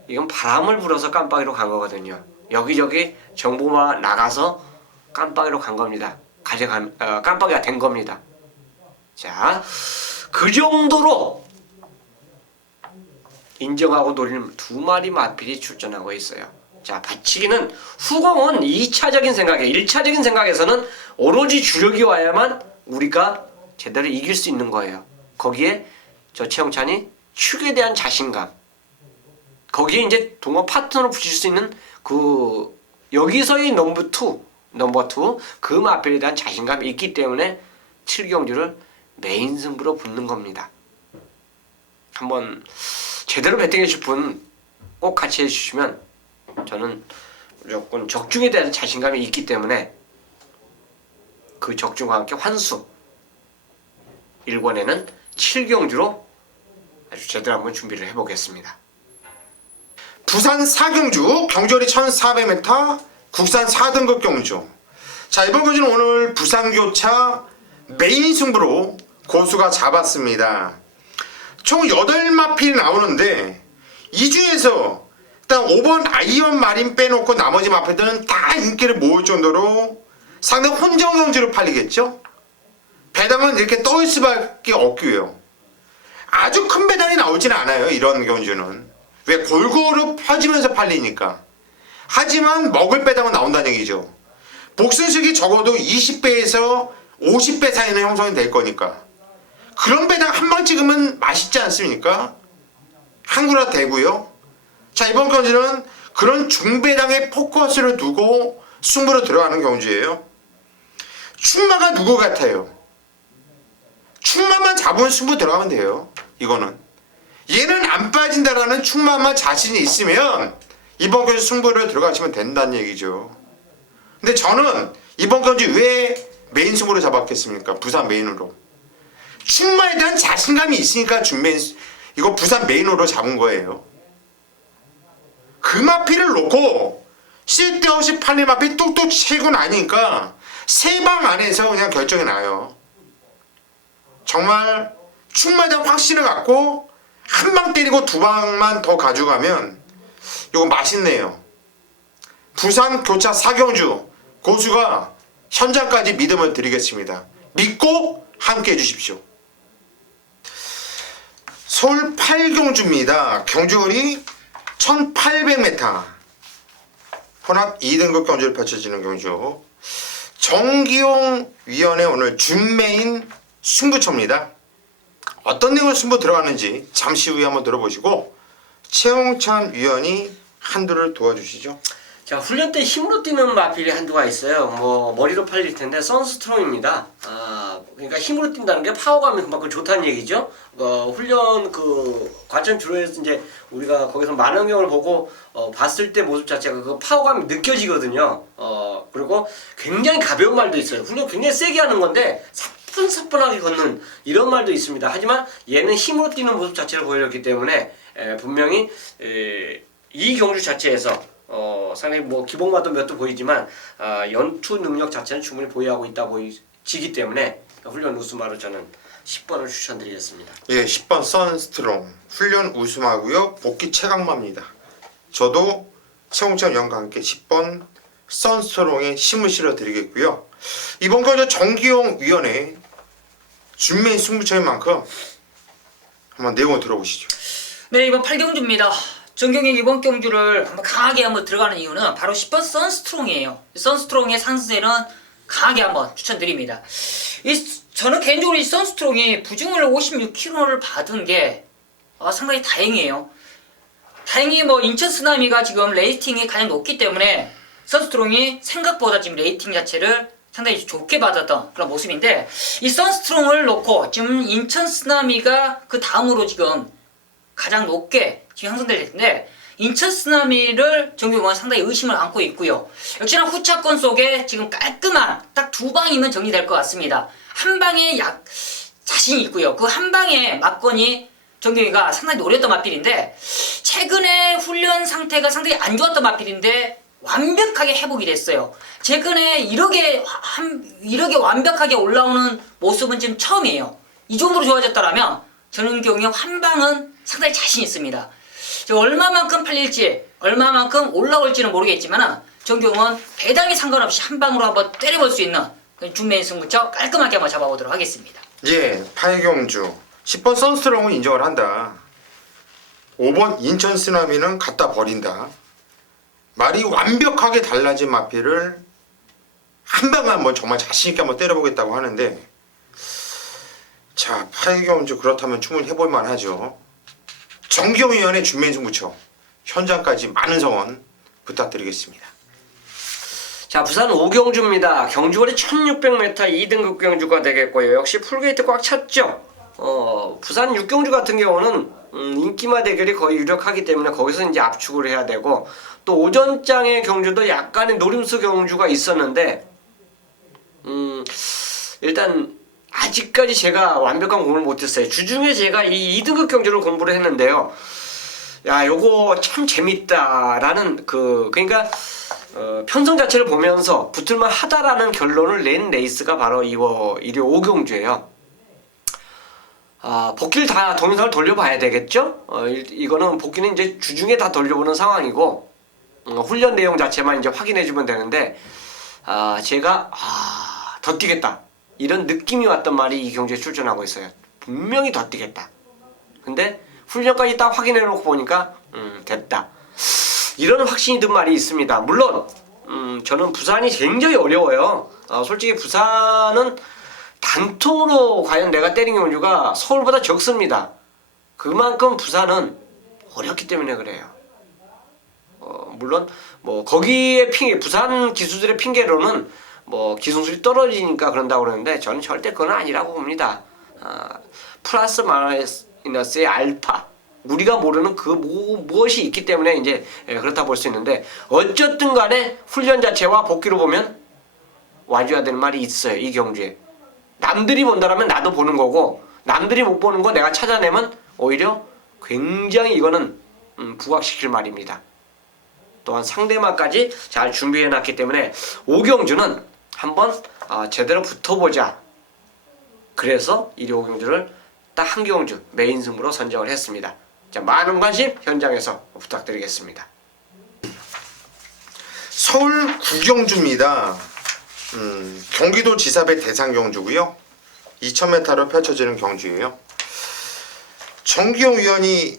이건 바람을 불어서 깜빡이로 간 거거든요. 여기저기 정보가 나가서 깜빡이로 간 겁니다. 깜빡이가 된 겁니다. 자, 그 정도로 인정하고 노리는 두 마리 마필이 출전하고 있어요. 자, 받치기는 후공은 2차적인 생각에 1차적인 생각에서는 오로지 주력이 와야만 우리가 제대로 이길 수 있는 거예요. 거기에 저 최홍찬이 축에 대한 자신감, 거기에 이제 동업 파트너로 붙일 수 있는 그 여기서의 넘버 2 그 마필에 대한 자신감이 있기 때문에 7경주를 메인 승부로 붙는 겁니다. 한번 제대로 배팅해 주실 분 꼭 같이 해주시면 저는 무조건 적중에 대한 자신감이 있기 때문에 그 적중과 함께 환수 1권에는 7경주로 아주 제대로 한번 준비를 해보겠습니다. 부산 4경주 경주거리 1400m 국산 4등급 경주. 자, 이번 경주는 오늘 부산교차 메인 승부로 고수가 잡았습니다. 총 8마필이 나오는데 이 중에서 일단 5번 아이언 마린 빼놓고 나머지 마필들은 다 인기를 모을 정도로 상당히 혼정 경주로 팔리겠죠. 배당은 이렇게 떠올 수밖에 없고요. 아주 큰 배당이 나오지는 않아요. 이런 경주는 왜 골고루 펴지면서 팔리니까. 하지만 먹을 배당은 나온다는 얘기죠. 복순식이 적어도 20배에서 50배 사이는 형성이 될 거니까. 그런 배당 한 방 찍으면 맛있지 않습니까? 항구나 대구요. 자, 이번 경주는 그런 중배당에 포커스를 두고 승부로 들어가는 경주예요. 충마가 누구 같아요? 충마만 잡으면 승부 들어가면 돼요. 이거는 얘는 안 빠진다라는 충마만 자신이 있으면 이번 경주 승부를 들어가시면 된다는 얘기죠. 근데 저는 이번 경주 왜 메인 승부로 잡았겠습니까? 부산 메인으로. 충마에 대한 자신감이 있으니까 이거 부산 메인으로 잡은 거예요. 그 마피를 놓고 쓸데없이 팔린 마피 뚝뚝 치고 나니까 세 방 안에서 그냥 결정이 나요. 정말 충마에 대한 확신을 갖고 한 방 때리고 두 방만 더 가져가면 이거 맛있네요. 부산 교차 사경주 고수가 현장까지 믿음을 드리겠습니다. 믿고 함께 해주십시오. 서울 8경주입니다. 경주거리 1800m. 혼합 2등급 경주를 펼쳐지는 경주. 정기용 위원의 오늘 준메인 승부처입니다. 어떤 내용을 승부 들어가는지 잠시 후에 한번 들어보시고 최홍찬 위원이 한두를 도와주시죠. 자, 훈련 때 힘으로 뛰는 마필이 한두가 있어요. 뭐 머리로 팔릴 텐데 선스트롬입니다. 그러니까 힘으로 뛴다는 게 파워감이 그만큼 좋다는 얘기죠. 훈련 그 과천 주로에서 이제 우리가 거기서 만원경을 보고 봤을 때 모습 자체가 그 파워감이 느껴지거든요. 그리고 굉장히 가벼운 말도 있어요. 훈련 굉장히 세게 하는 건데 사뿐사뿐하게 걷는 이런 말도 있습니다. 하지만 얘는 힘으로 뛰는 모습 자체를 보여줬기 때문에 분명히 이 경주 자체에서 상당히 뭐 기본마도 몇 도 보이지만 연투 능력 자체는 충분히 보유하고 있다 보이지기 때문에 훈련 우수마로 저는 10번을 추천드리겠습니다. 예, 10번 선스트롱 훈련 우수마고요. 복귀 최강마입니다. 저도 최홍찬 위원과 함께 10번 선스트롱에 힘을 실어드리겠고요. 이번 경주 정기용 위원의 준메인 승부처인 만큼 한번 내용을 들어보시죠. 네, 이번 8경주입니다. 정경이 이번 경주를 한번 강하게 한번 들어가는 이유는 바로 10번 선스트롱이에요. 선스트롱의 상승세는 강하게 한번 추천드립니다. 저는 개인적으로 이 선스트롱이 부중을 56kg를 받은 게 상당히 다행이에요. 다행히 뭐 인천 쓰나미가 지금 레이팅이 가장 높기 때문에 선스트롱이 생각보다 지금 레이팅 자체를 상당히 좋게 받았던 그런 모습인데, 이 선스트롱을 놓고 지금 인천 쓰나미가 그 다음으로 지금 가장 높게 지금 형성될 텐데, 인천 쓰나미를 정규공은 상당히 의심을 안고 있고요. 역시나 후차권 속에 지금 깔끔한 딱 두 방이면 정리될 것 같습니다. 한 방에 자신이 있고요. 그 한 방에 맞건이 정규가 상당히 노렸던 맞필인데, 최근에 훈련 상태가 상당히 안 좋았던 맞필인데 완벽하게 회복이 됐어요. 최근에 이렇게 완벽하게 올라오는 모습은 지금 처음이에요. 이 정도로 좋아졌다라면 저는 경우에 한 방은 상당히 자신 있습니다. 얼마만큼 팔릴지, 얼마만큼 올라올지는 모르겠지만 정경은 배당에 상관없이 한 방으로 한번 때려볼 수 있는 준메인 승부처 깔끔하게 한번 잡아보도록 하겠습니다. 예, 8경주 10번 선스트롱은 인정을 한다. 5번 인천 쓰나미는 갖다 버린다. 말이 완벽하게 달라진 마피를 한 방만 한번 정말 자신있게 한번 때려보겠다고 하는데, 자, 8경주 그렇다면 충분히 해볼만 하죠. 정경위원의 준메인 승부처 현장까지 많은 성원 부탁드리겠습니다. 자, 부산 5경주입니다. 경주거리 1600m 2등급 경주가 되겠고요. 역시 풀게이트 꽉 찼죠. 부산 6경주 같은 경우는 인기마 대결이 거의 유력하기 때문에 거기서 이제 압축을 해야 되고, 또 오전장의 경주도 약간의 노림수 경주가 있었는데, 일단 아직까지 제가 완벽한 공부를 못했어요. 주중에 제가 이 2등급 경주를 공부를 했는데요. 야, 요거 참 재밌다라는 그러니까 편성 자체를 보면서 붙을만 하다라는 결론을 낸 레이스가 바로 일요 5경주예요. 복귀를 다 동영상을 돌려봐야 되겠죠? 이거는 복귀는 이제 주중에 다 돌려보는 상황이고, 훈련 내용 자체만 이제 확인해주면 되는데, 제가 더 뛰겠다 이런 느낌이 왔던 말이 이 경주에 출전하고 있어요. 분명히 더 뛰겠다. 근데 훈련까지 딱 확인해놓고 보니까 됐다. 이런 확신이 든 말이 있습니다. 물론 저는 부산이 굉장히 어려워요. 솔직히 부산은 다 단통으로 과연 내가 때린 경주가 서울보다 적습니다. 그만큼 부산은 어렵기 때문에 그래요. 물론 뭐 거기에 핑계, 부산 기수들의 핑계로는 뭐 기술이 떨어지니까 그런다고 그러는데 저는 절대 그건 아니라고 봅니다. 플러스 마이너스의 알파, 우리가 모르는 그 무엇이 있기 때문에 이제 그렇다 볼 수 있는데, 어쨌든 간에 훈련 자체와 복귀로 보면 와줘야 되는 말이 있어요. 이 경주에 남들이 본다라면 나도 보는 거고, 남들이 못 보는 거 내가 찾아내면 오히려 굉장히 이거는 부각시킬 말입니다. 또한 상대마까지 잘 준비해놨기 때문에 오경주는 한번 제대로 붙어보자. 그래서 1위 오경주를 딱 한 경주 메인 승부로 선정을 했습니다. 자, 많은 관심 현장에서 부탁드리겠습니다. 서울 구경주입니다. 경기도 지사배 대상 경주고요. 2000m로 펼쳐지는 경주예요. 정기용 위원이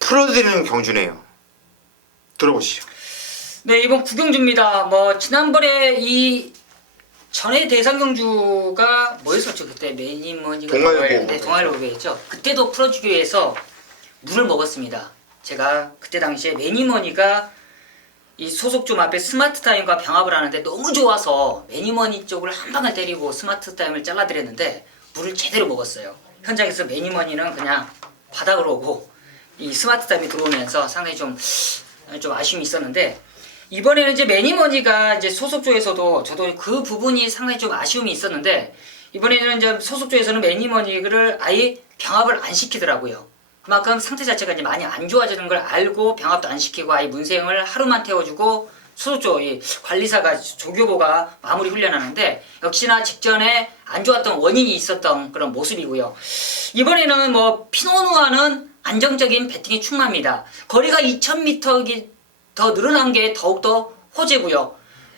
풀어드리는 경주네요. 들어보시죠. 네, 이번 구경주입니다. 뭐 지난번에 이 전에 대상 경주가 뭐였었죠? 그때 매니머니가 동아일보. 네, 동아일보였죠. 그때도 풀어주기 위해서 물을 먹었습니다. 제가 그때 당시에 매니머니가 이 소속점 앞에 스마트 타임과 병합을 하는데 너무 좋아서 매니머니 쪽을 한 방을 때리고 스마트 타임을 잘라드렸는데 물을 제대로 먹었어요. 현장에서 매니머니는 그냥 바닥으로 오고 이 스마트 타임이 들어오면서 상당히 좀 아쉬움이 있었는데, 이번에는 이제 매니머니가 이제 소속 쪽에서도 저도 그 부분이 상당히 좀 아쉬움이 있었는데, 이번에는 이제 소속 쪽에서는 매니머니를 아예 병합을 안 시키더라고요. 그만큼 상태 자체가 이제 많이 안 좋아지는 걸 알고 병합도 안 시키고 아예 문생을 하루만 태워주고 소속 쪽 관리사가 조교보가 마무리 훈련하는데, 역시나 직전에 안 좋았던 원인이 있었던 그런 모습이고요. 이번에는 뭐 피노누아는 안정적인 배팅이 충만합니다. 거리가 2000m 더 늘어난 게 더욱더 호재고요.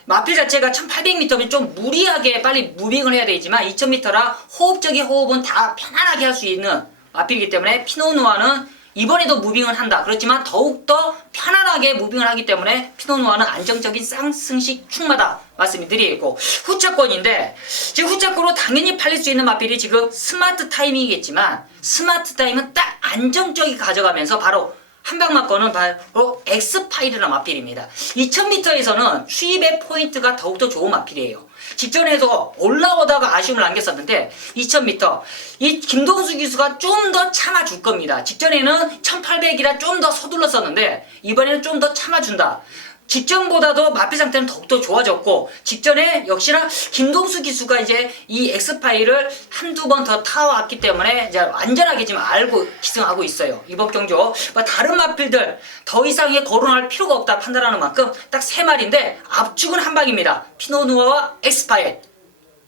마필 자체가 1800m면 좀 무리하게 빨리 무빙을 해야 되지만 2000m라 호흡적인 호흡은 다 편안하게 할 수 있는 마필이기 때문에 피노누아는 이번에도 무빙을 한다. 그렇지만 더욱더 편안하게 무빙을 하기 때문에 피노누아는 안정적인 쌍승식 충마다 말씀을 드리겠고, 후차권인데 지금 후차권으로 당연히 팔릴 수 있는 마필이 지금 스마트 타이밍이겠지만, 스마트 타임은 딱 안정적이 가져가면서 바로 한방맞고는 바로 엑스파일이라는 마필입니다. 2000m에서는 추입의 포인트가 더욱더 좋은 마필이에요. 직전에서 올라오다가 아쉬움을 남겼었는데 2000m 이 김동수 기수가 좀 더 참아줄 겁니다. 직전에는 1800이라 좀 더 서둘렀었는데 이번에는 좀 더 참아준다. 직전보다도 마필 상태는 더욱더 좋아졌고, 직전에 역시나 김동수 기수가 이제 이 엑스파일을 한두 번 더 타왔기 때문에 이제 안전하게 지금 알고 기승하고 있어요. 이번 경주 뭐 다른 마필들 더 이상의 거론할 필요가 없다 판단하는 만큼 딱 세 마리인데 압축은 한 방입니다. 피노누아와 엑스파일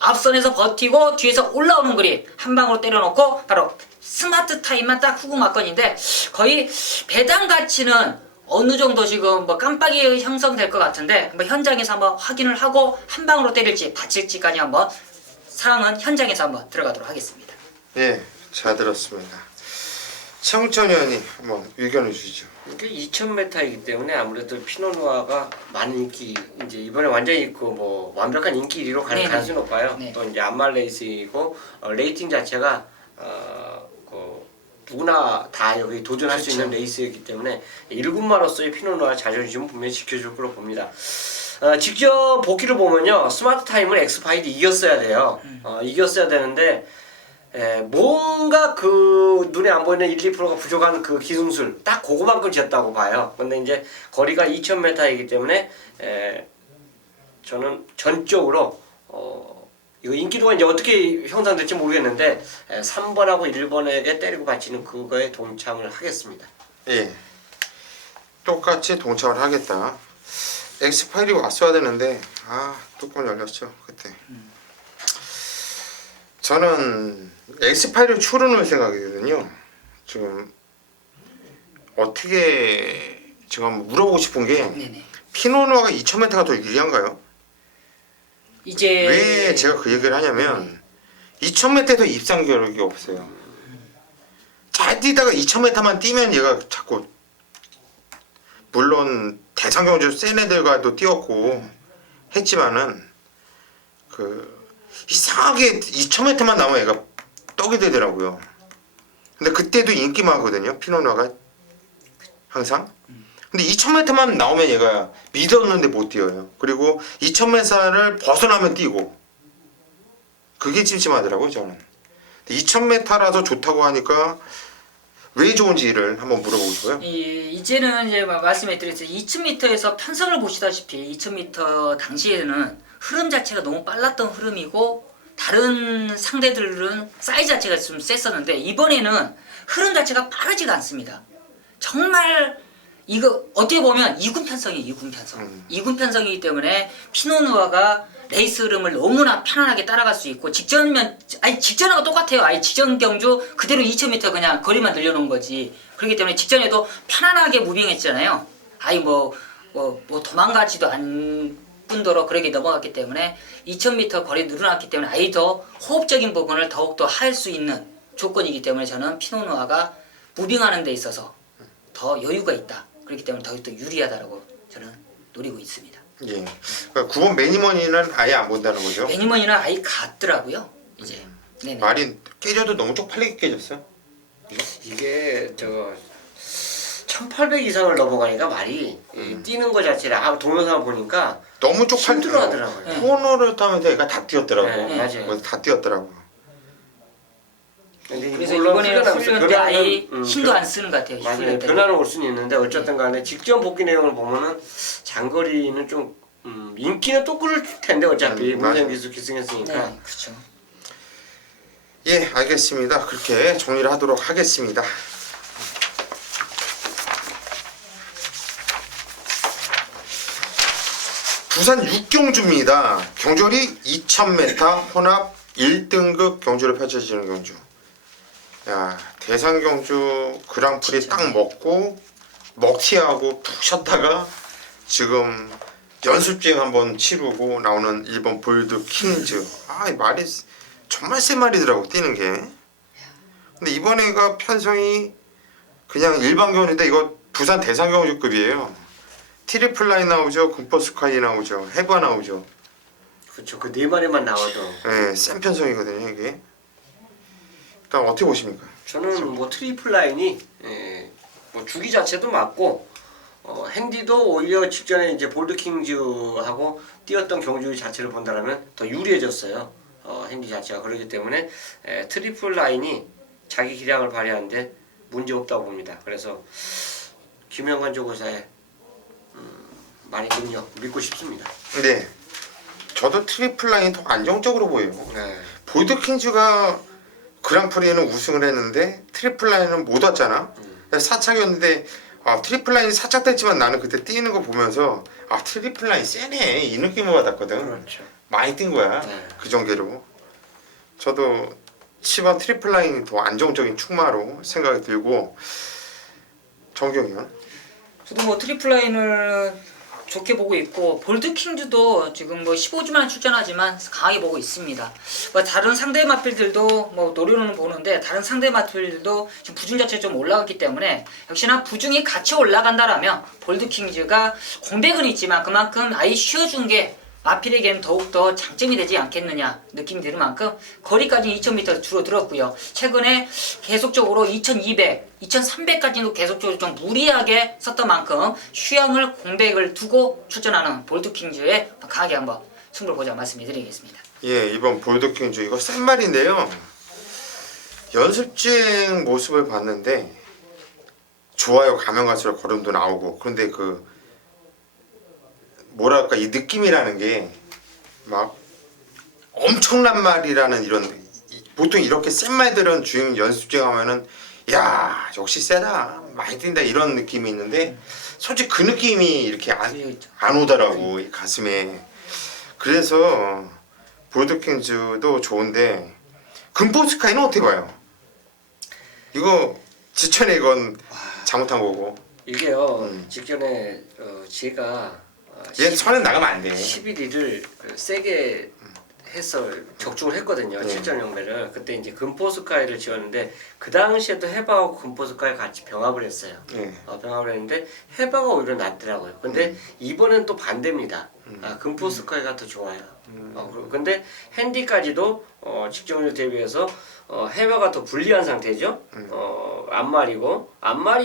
앞선에서 버티고 뒤에서 올라오는 그림 한 방으로 때려놓고 바로 스마트 타임만 딱 후구 막건인데, 거의 배당 가치는 어느 정도 지금 뭐 깜빡이 형성될 것 같은데 한번 현장에서 한번 확인을 하고 한 방으로 때릴지 받칠지까지 한번 상황은 현장에서 한번 들어가도록 하겠습니다. 예, 잘 들었습니다. 최홍천 의원님 한번 의견을 주시죠. 이게 2000m이기 때문에 아무래도 피노누아가 많은 인기, 이제 이번에 완전히 있고 뭐 완벽한 인기 1위로 가는 가능성이 높아요. 네. 또 이제 안말 레이스이고 레이팅 자체가 누구나 다 여기 도전할 수 있는 레이스이기 때문에 1군마로서의 피노누아 자존심은 분명히 지켜줄 거로 봅니다. 직접 복귀를 보면요, 스마트 타임은 엑스파일이 이겼어야 돼요. 이겼어야 되는데 뭔가 그 눈에 안 보이는 1, 2%가 부족한 그 기승술 딱 그거만큼 지었다고 봐요. 근데 이제 거리가 2000m이기 때문에 저는 전적으로 이거 인기도가 이제 어떻게 형성될지 모르겠는데 3번하고 1번에게 때리고 바치는 그거에 동참을 하겠습니다. 예, 똑같이 동참을 하겠다. 엑스파일이 왔어야 되는데 뚜껑 열렸죠 그때. 저는 엑스파일을 추르는 생각이거든요. 지금 어떻게 지금 한번 물어보고 싶은 게, 네네. 피노누아가 2000m가 더 유리한가요? 이제 왜 제가 그 얘기를 하냐면 2000m에도 입상 기록이 없어요. 잘 뛰다가 2000m만 뛰면 얘가 자꾸, 물론 대상 경주 센 애들과도 뛰었고 했지만은 그 이상하게 2000m만 나오면 얘가 떡이 되더라고요. 근데 그때도 인기만하거든요. 피노누아가 항상. 근데 2000m만 나오면 얘가 믿었는데 못 뛰어요. 그리고 2000m를 벗어나면 뛰고. 그게 찜찜하더라고요, 저는. 2000m라서 좋다고 하니까 왜 좋은지를 한번 물어보고 싶어요. 이제는 이제 말씀해드렸죠. 2000m에서 편성을 보시다시피 2000m 당시에는 흐름 자체가 너무 빨랐던 흐름이고 다른 상대들은 사이즈 자체가 좀 셌었는데 이번에는 흐름 자체가 빠르지가 않습니다. 정말 이거 어떻게 보면 이군 편성이에요. 이군 편성. 이군 편성이기 때문에 피노누아가 레이스 흐름을 너무나 편안하게 따라갈 수 있고 직전하고 똑같아요. 아예 직전 경주 그대로 2000m 그냥 거리만 늘려놓은 거지. 그렇기 때문에 직전에도 편안하게 무빙했잖아요. 아예 뭐 도망가지도 않을 뿐더러 그렇게 넘어갔기 때문에 2000m 거리 늘어났기 때문에 아예 더 호흡적인 부분을 더욱더 할 수 있는 조건이기 때문에 저는 피노누아가 무빙하는 데 있어서 더 여유가 있다. 그렇기 때문에 더욱더 유리하다라고 저는 노리고 있습니다. 예. 그러니까 9번 매니머니는 아예 안 본다는 거죠. 매니머니는 아예 갔더라고요. 이제. 네네. 말이 깨져도 너무 쪽팔리게 깨졌어요. 이게 1800 이상을 넘어가니까 말이 뛰는 거 자체를 동영상 보니까 너무 쪽팔리더라고요. 힘들어하더라고요. 네. 코너를 타면서 얘가 다 뛰었더라고. 네, 맞아요. 그래서 다 뛰었더라고. 근데 그래서 물론 이번에는 훈련 때 아예 변화는, 힘도 안 쓰는 것 같아요. 맞아요. 훈련 때. 변화는 올 수는 있는데 어쨌든 간에 직전 복귀 내용을 보면은 장거리는 좀 인기는 또 끌을 텐데 어차피 문세영 기수 기승했으니까. 네, 그렇죠. 예, 알겠습니다. 그렇게 정리를 하도록 하겠습니다. 부산 6경주입니다. 경주리 2000m 혼합 1등급 경주를 펼쳐지는 경주. 야, 대상 경주 그랑프리 딱 먹고 먹튀하고 푹 쉬었다가 지금 연습주행 한번 치르고 나오는 일본 볼드 킹즈. 아, 이 말이 정말 센 말이더라고 뛰는 게. 근데 이번에가 편성이 그냥 일반 경주인데 이거 부산 대상 경주급이에요. 트리플 라인 나오죠, 금포 스카이 나오죠, 해바 나오죠. 그렇죠. 그 네 마리만 나와도. 예, 센 편성이거든요 이게. 그러니까 어떻게 보십니까? 저는 뭐 트리플 라인이 뭐 주기 자체도 맞고 핸디도 오히려 직전에 이제 볼드킹즈하고 뛰었던 경주 자체를 본다면 더 유리해졌어요. 핸디 자체가 그렇기 때문에 트리플 라인이 자기 기량을 발휘하는데 문제 없다고 봅니다. 그래서 김영관 조교사의 많이 능력 믿고 싶습니다. 네, 저도 트리플 라인이 더 안정적으로 보여요. 네. 볼드 킹즈가 그랑프리는 우승을 했는데 트리플 라인은 못 왔잖아. 4착이었는데 트리플 라인이 4착 됐지만 나는 그때 뛰는 거 보면서 트리플 라인 세네 이 느낌을 받았거든. 그렇죠. 많이 뛴 거야. 네. 그 정도로. 저도 10번 트리플 라인이 더 안정적인 축마로 생각이 들고. 정경이요? 저도 뭐 트리플 라인을 좋게 보고 있고 볼드킹즈도 지금 뭐 15주만 출전하지만 강하게 보고 있습니다. 뭐 다른 상대 마필들도 뭐 노려는 보는데 다른 상대 마필들도 지금 부중 자체 좀 올라갔기 때문에 역시나 부중이 같이 올라간다라면 볼드킹즈가 공백은 있지만 그만큼 아예 쉬어준 게 마필에게는 더욱더 장점이 되지 않겠느냐 느낌이 드는 만큼 거리까지 2000m 줄어들었고요. 최근에 계속적으로 2200, 2300까지도 계속적으로 좀 무리하게 썼던 만큼 휴양을 공백을 두고 출전하는 볼드킹즈에 강하게 한번 승부를 보자 말씀드리겠습니다. 예, 이번 볼드 킹즈 이거 센 말인데요. 연습주행 모습을 봤는데 좋아요. 가면 갈수록 걸음도 나오고. 그런데 그 뭐랄까 이 느낌이라는 게 막 엄청난 말이라는 이런 보통 이렇게 센 말들은 주행 연습 주행하면은 야 역시 세다 많이 뛴다 이런 느낌이 있는데 솔직히 그 느낌이 이렇게 안 오더라고 이 가슴에. 그래서 볼드킹즈도 좋은데 금포 스카이는 어떻게 봐요? 이거 지천에 이건 잘못한 거고. 이게요. 직전에 제가 얘 선에 나가면 안 돼. 11일을 세게 적중을 했거든요. 네. 7.0배를. 그때 이제 금포스카이를 지었는데 그 당시에도 해바하고 금포스카이 같이 병합을 했어요. 예. 병합을 했는데 해바가 오히려 낫더라고요. 근데 이번엔 또 반대입니다. 금포스카이가 더 좋아요. 근데 핸디까지도 직종률 대비해서 해바가 더 불리한 상태죠. 앞말이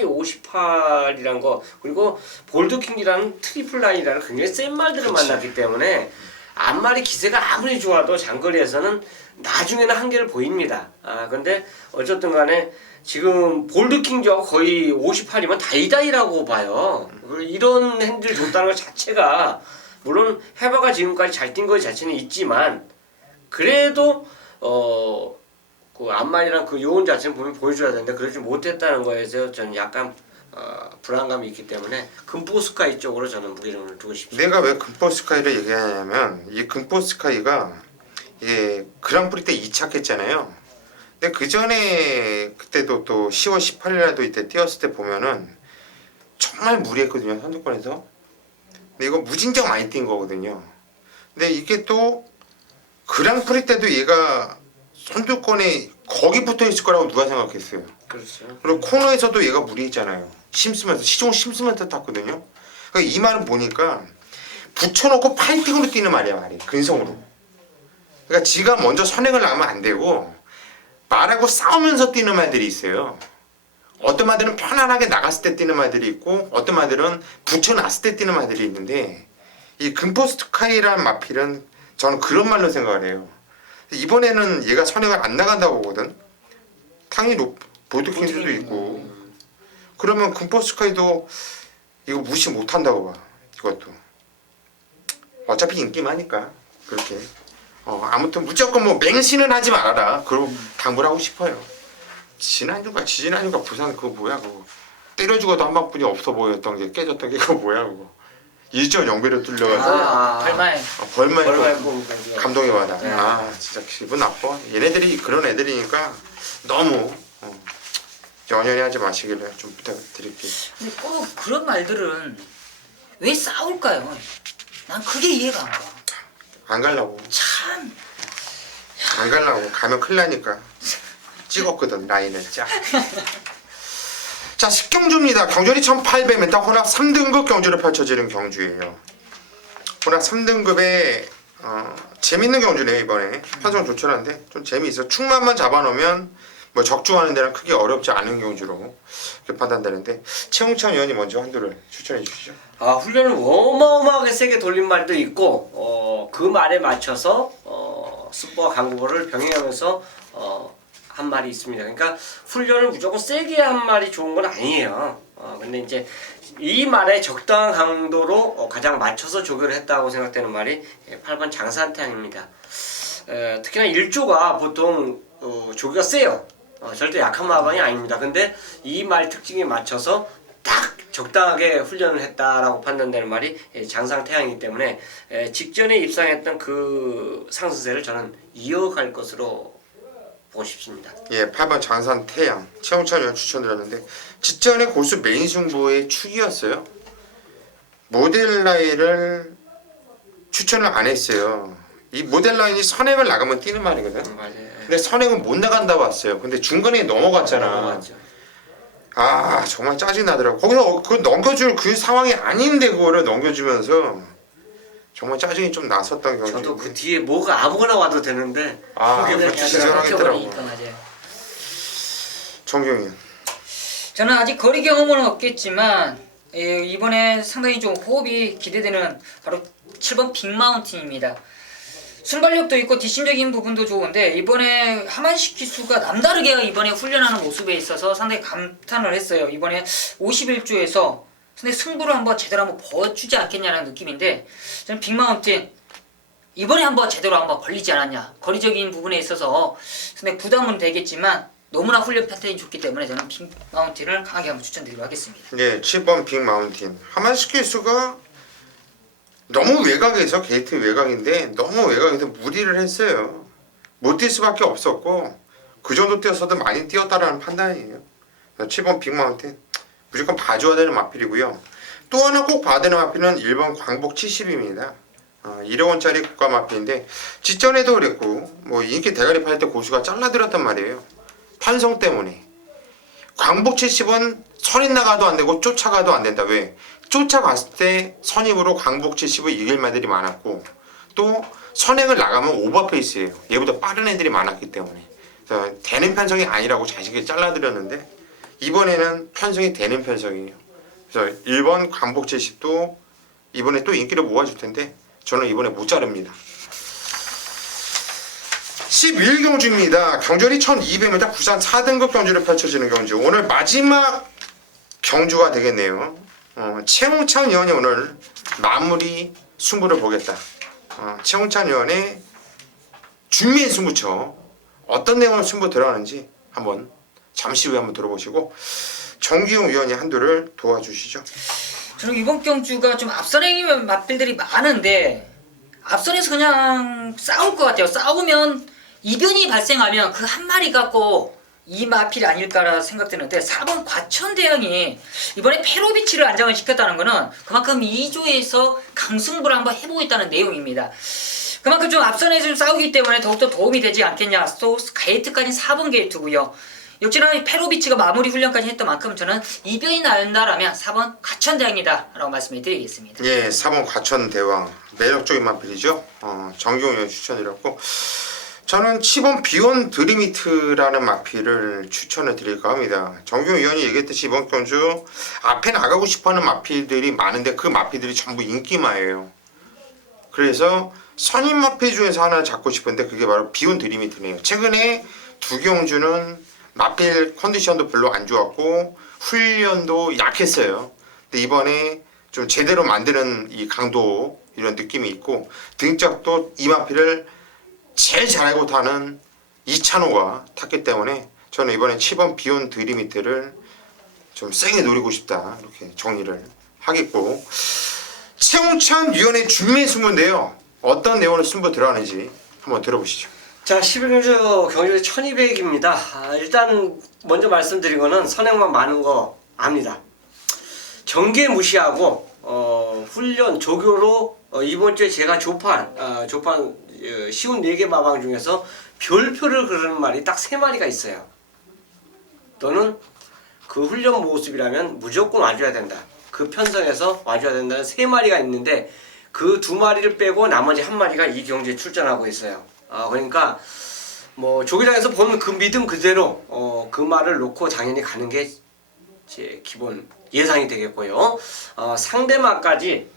58이란 거 그리고 볼드킹이라는 트리플 라인이라는 굉장히 센 말들을 만났기 때문에 앞말이 기세가 아무리 좋아도 장거리에서는 나중에는 한계를 보입니다. 근데 어쨌든 간에 지금 볼드킹저 거의 58이면 다이다이라고 봐요. 이런 핸들을 줬다는 것 자체가 물론 해바가 지금까지 잘 뛴 것 자체는 있지만 그래도 그 앞말이랑 그 요원 자체는 보면 보여줘야 되는데 그러지 못했다는 거에서 저는 약간 불안감이 있기 때문에 금포스카이 쪽으로 저는 무게중심을 두고 싶습니다. 내가 왜 금포스카이를 얘기하냐면 이 금포스카이가 이게 그랑프리 때 2차 했잖아요. 근데 그 전에 그때도 또 10월 18일에도 이때 뛰었을 때 보면은 정말 무리했거든요, 선두권에서. 근데 이거 무진장 많이 뛴 거거든요. 근데 이게 또 그랑프리 때도 얘가 선두권에 거기 붙어 있을 거라고 누가 생각했어요. 그렇죠. 그리고 코너에서도 얘가 무리했잖아요. 심쓰면서 시종 심쓰면서 탔거든요. 그러니까 이 말은 보니까 붙여놓고 파이팅으로 뛰는 말이야. 근성으로. 그러니까 지가 먼저 선행을 하면 안 되고 말하고 싸우면서 뛰는 말들이 있어요. 어떤 말들은 편안하게 나갔을 때 뛰는 말들이 있고 어떤 말들은 붙여놨을 때 뛰는 말들이 있는데 이 금포스카이라는 마필은 저는 그런 말로 생각을 해요. 이번에는 얘가 선행을 안 나간다고 보거든. 탕이 보드킹도 있고 그러면 금포스카이도 이거 무시 못한다고 봐. 이것도 어차피 인기많으니까 그렇게 아무튼 무조건 뭐 맹신은 하지 말아라. 그리고 당부를 하고 싶어요. 지난주가 부산 그거 뭐야 그거 때려 죽어도 한 방뿐이 없어 보였던 게 깨졌던 게 그거 뭐야 그거 1.0배로 뚫려가지고 발마에 벌마에 또 거 감동의 바다. 네. 진짜 기분 나빠. 얘네들이 그런 애들이니까 너무 연연히 하지 마시길래 좀 부탁드릴게요. 근데 꼭 그런 말들은 왜 싸울까요? 난 그게 이해가 안 가. 안 갈라고. 참. 안 갈라고. 가면 큰일 나니까. 찍었거든 라인을 쫙. 자 10경주입니다. 경주리 1800m 혼합 3등급 경주를 펼쳐지는 경주예요. 혼합 3등급에 재밌는 경주네요. 이번에 편성 좋더란데 좀 재미있어. 축만만 잡아놓으면 뭐 적중하는 데랑 크게 어렵지 않은 경주로 이렇게 판단되는데 최홍찬 위원이 먼저 한두를 추천해 주시죠. 훈련을 어마어마하게 세게 돌린 말도 있고 그 말에 맞춰서 스포와 강구보를 병행하면서 한 말이 있습니다. 그러니까 훈련을 무조건 세게 한 말이 좋은 건 아니에요. 근데 이제 이 말에 적당한 강도로 가장 맞춰서 조교를 했다고 생각되는 말이 8번 장산태양입니다. 특히나 1조가 보통 조교가 세요. 절대 약한 마방이 아닙니다. 근데 이 말 특징에 맞춰서 딱 적당하게 훈련을 했다라고 판단되는 말이 장상태양이기 때문에 직전에 입상했던 그 상승세를 저는 이어갈 것으로 보고 싶습니다. 예, 8번 장산 태양 최홍찬 위원 추천드렸는데 직전에 골수 메인 승부의 축이었어요. 모델라인을 추천을 안 했어요. 이 모델라인이 선행을 나가면 뛰는 말이거든. 맞아요. 근데 선행은 못 나간다고 왔어요. 근데 중간에 넘어갔잖아. 넘어갔죠. 정말 짜증나더라고. 거기서 그 넘겨줄 그 상황이 아닌데 그거를 넘겨주면서 정말 짜증이 좀 났었던 경주. 저도 그 뒤에 뭐가 아무거나 와도 되는데 그게 그냥 기절하겠더라고. 버티니까 맞아요. 정경이. 저는 아직 거리 경험은 없겠지만 이번에 상당히 좀 호흡이 기대되는 바로 7번 빅마운틴입니다. 순발력도 있고 뒷심적인 부분도 좋은데 이번에 하만식 기수가 남다르게 이번에 훈련하는 모습에 있어서 상당히 감탄을 했어요. 이번에 51조에서 근데 승부를 한번 제대로 한번 보여주지 않겠냐는 느낌인데 저는 빅마운틴 이번에 한번 제대로 한번 걸리지 않았냐 거리적인 부분에 있어서 근데 부담은 되겠지만 너무나 훈련 패턴이 좋기 때문에 저는 빅마운틴을 강하게 한번 추천드리도록 하겠습니다. 네, 7번 빅마운틴. 하만스키스가 너무 외곽에서 게이트 외곽인데 너무 외곽에서 무리를 했어요. 못 뛸 수밖에 없었고 그 정도 뛰었어도 많이 뛰었다라는 판단이에요. 7번 빅마운틴 무조건 봐줘야 되는 마필이고요. 또 하나 꼭 봐야 되는 마필은 1번 광복 70입니다. 1억 원짜리 국가 마피인데 직전에도 그랬고 뭐 인기 대가리 팔 때 고수가 잘라들었단 말이에요. 편성 때문에. 광복 70은 선임 나가도 안 되고 쫓아가도 안 된다. 왜? 쫓아갔을 때 선임으로 광복 70을 이길 말들이 많았고 또 선행을 나가면 오버페이스예요. 얘보다 빠른 애들이 많았기 때문에. 그래서 되는 편성이 아니라고 자식이 잘라드렸는데 이번에는 편성이 되는 편성이에요. 그래서 1번 광복 70도 이번에 또 인기를 모아줄 텐데 저는 이번에 못 자릅니다. 11경주입니다. 경주리 1200m 부산 4등급 경주를 펼쳐지는 경주. 오늘 마지막 경주가 되겠네요. 최홍찬 의원이 오늘 마무리 승부를 보겠다. 최홍찬 의원의 준비인 승부처 어떤 내용으로 승부 들어가는지 한번 잠시 후에 한번 들어보시고 정기용 의원이 한두를 도와주시죠. 저는 이번 경주가 좀 앞선행 맞빌들이 많은데 앞선에서 그냥 싸울 것 같아요. 싸우면 이변이 발생하면 그 한 마리 갖고 이 마필이 아닐까라 생각되는데 4번 과천대왕이 이번에 페로비치를 안장을 시켰다는 거는 그만큼 2조에서 강승부를 한번 해보겠다는 내용입니다. 그만큼 좀 앞선에서 좀 싸우기 때문에 더욱더 도움이 되지 않겠냐. 또 게이트까지 4번 게이트고요. 역시나 페로비치가 마무리 훈련까지 했던 만큼 저는 이변이 나온다라면 4번 과천대왕이다 라고 말씀을 드리겠습니다. 예, 4번 과천대왕 매력적인 마필이죠. 정기용 의원 추천드렸고 저는 7번 비온 드림히트라는 마필을 추천을 드릴까 합니다. 정규 의원이 얘기했듯이 이번 경주 앞에 나가고 싶어하는 마필들이 많은데 그 마필들이 전부 인기마예요. 그래서 선임 마필 중에서 하나 잡고 싶은데 그게 바로 비온 드림히트네요. 최근에 두 경주는 마필 컨디션도 별로 안 좋았고 훈련도 약했어요. 근데 이번에 좀 제대로 만드는 이 강도 이런 느낌이 있고 등짝도 이 마필을 제일 잘 알고 타는 이찬호가 탔기 때문에 저는 이번에 7번 비온 드림히트를 좀 세게 노리고 싶다 이렇게 정리를 하겠고 최홍찬 위원의 준비 승부인데요. 어떤 내용으로 승부 들어가는지 한번 들어보시죠. 자, 11경주 경주 1200입니다. 일단 먼저 말씀드린 거는 선행만 많은 거 압니다. 정계 무시하고 훈련 조교로 이번 주에 제가 조판 쉬운 4개 마방 중에서 별표를 그르는 말이 딱 3마리가 있어요. 너는 그 훈련 모습이라면 무조건 와줘야 된다. 그 편성에서 와줘야 된다는 3마리가 있는데 그 2마리를 빼고 나머지 1마리가 이 경주에 출전하고 있어요. 그러니까 뭐 조기장에서 보는 그 믿음 그대로 그 말을 놓고 당연히 가는 게 제 기본 예상이 되겠고요. 상대마까지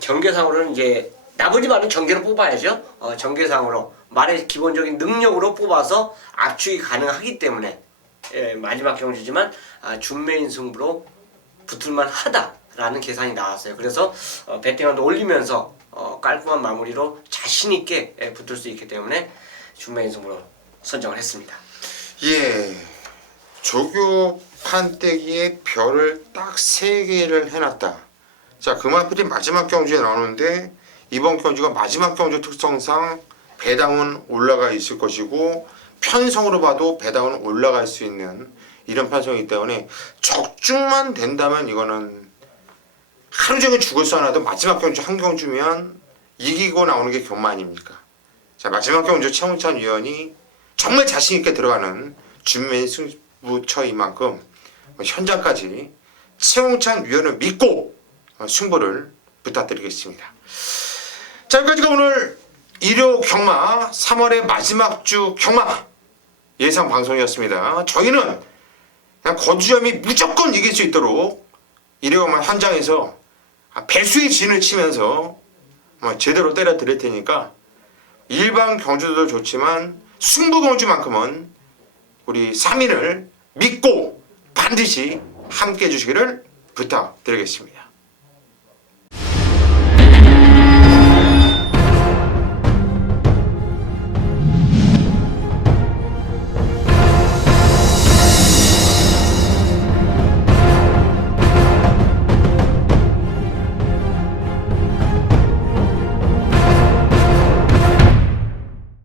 전개상으로는 이제 나머지 말은 전개로 뽑아야죠. 전개상으로 말의 기본적인 능력으로 뽑아서 압축이 가능하기 때문에 마지막 경주지만 준매인 승부로 붙을만 하다라는 계산이 나왔어요. 그래서 배팅한도 올리면서 깔끔한 마무리로 자신있게 붙을 수 있기 때문에 준매인 승부로 선정을 했습니다. 예, 조교 판때기에 별을 딱 3개를 해놨다. 자, 그 마필이 마지막 경주에 나오는데 이번 경주가 마지막 경주 특성상 배당은 올라가 있을 것이고 편성으로 봐도 배당은 올라갈 수 있는 이런 편성이기 때문에 적중만 된다면 이거는 하루 종일 죽을 수 하나도 마지막 경주 한 경주면 이기고 나오는 게 경마 아닙니까? 자, 마지막 경주 최홍찬 위원이 정말 자신있게 들어가는 준매인 승부처인 만큼 현장까지 최홍찬 위원을 믿고 승부를 부탁드리겠습니다. 자, 여기까지가 오늘 일요 경마 3월의 마지막 주 경마 예상 방송이었습니다. 저희는 그냥 거주점이 무조건 이길 수 있도록 일요 경마 현장에서 배수의 진을 치면서 제대로 때려 드릴 테니까 일반 경주도 좋지만 승부 경주만큼은 우리 3인을 믿고 반드시 함께 해주시기를 부탁드리겠습니다.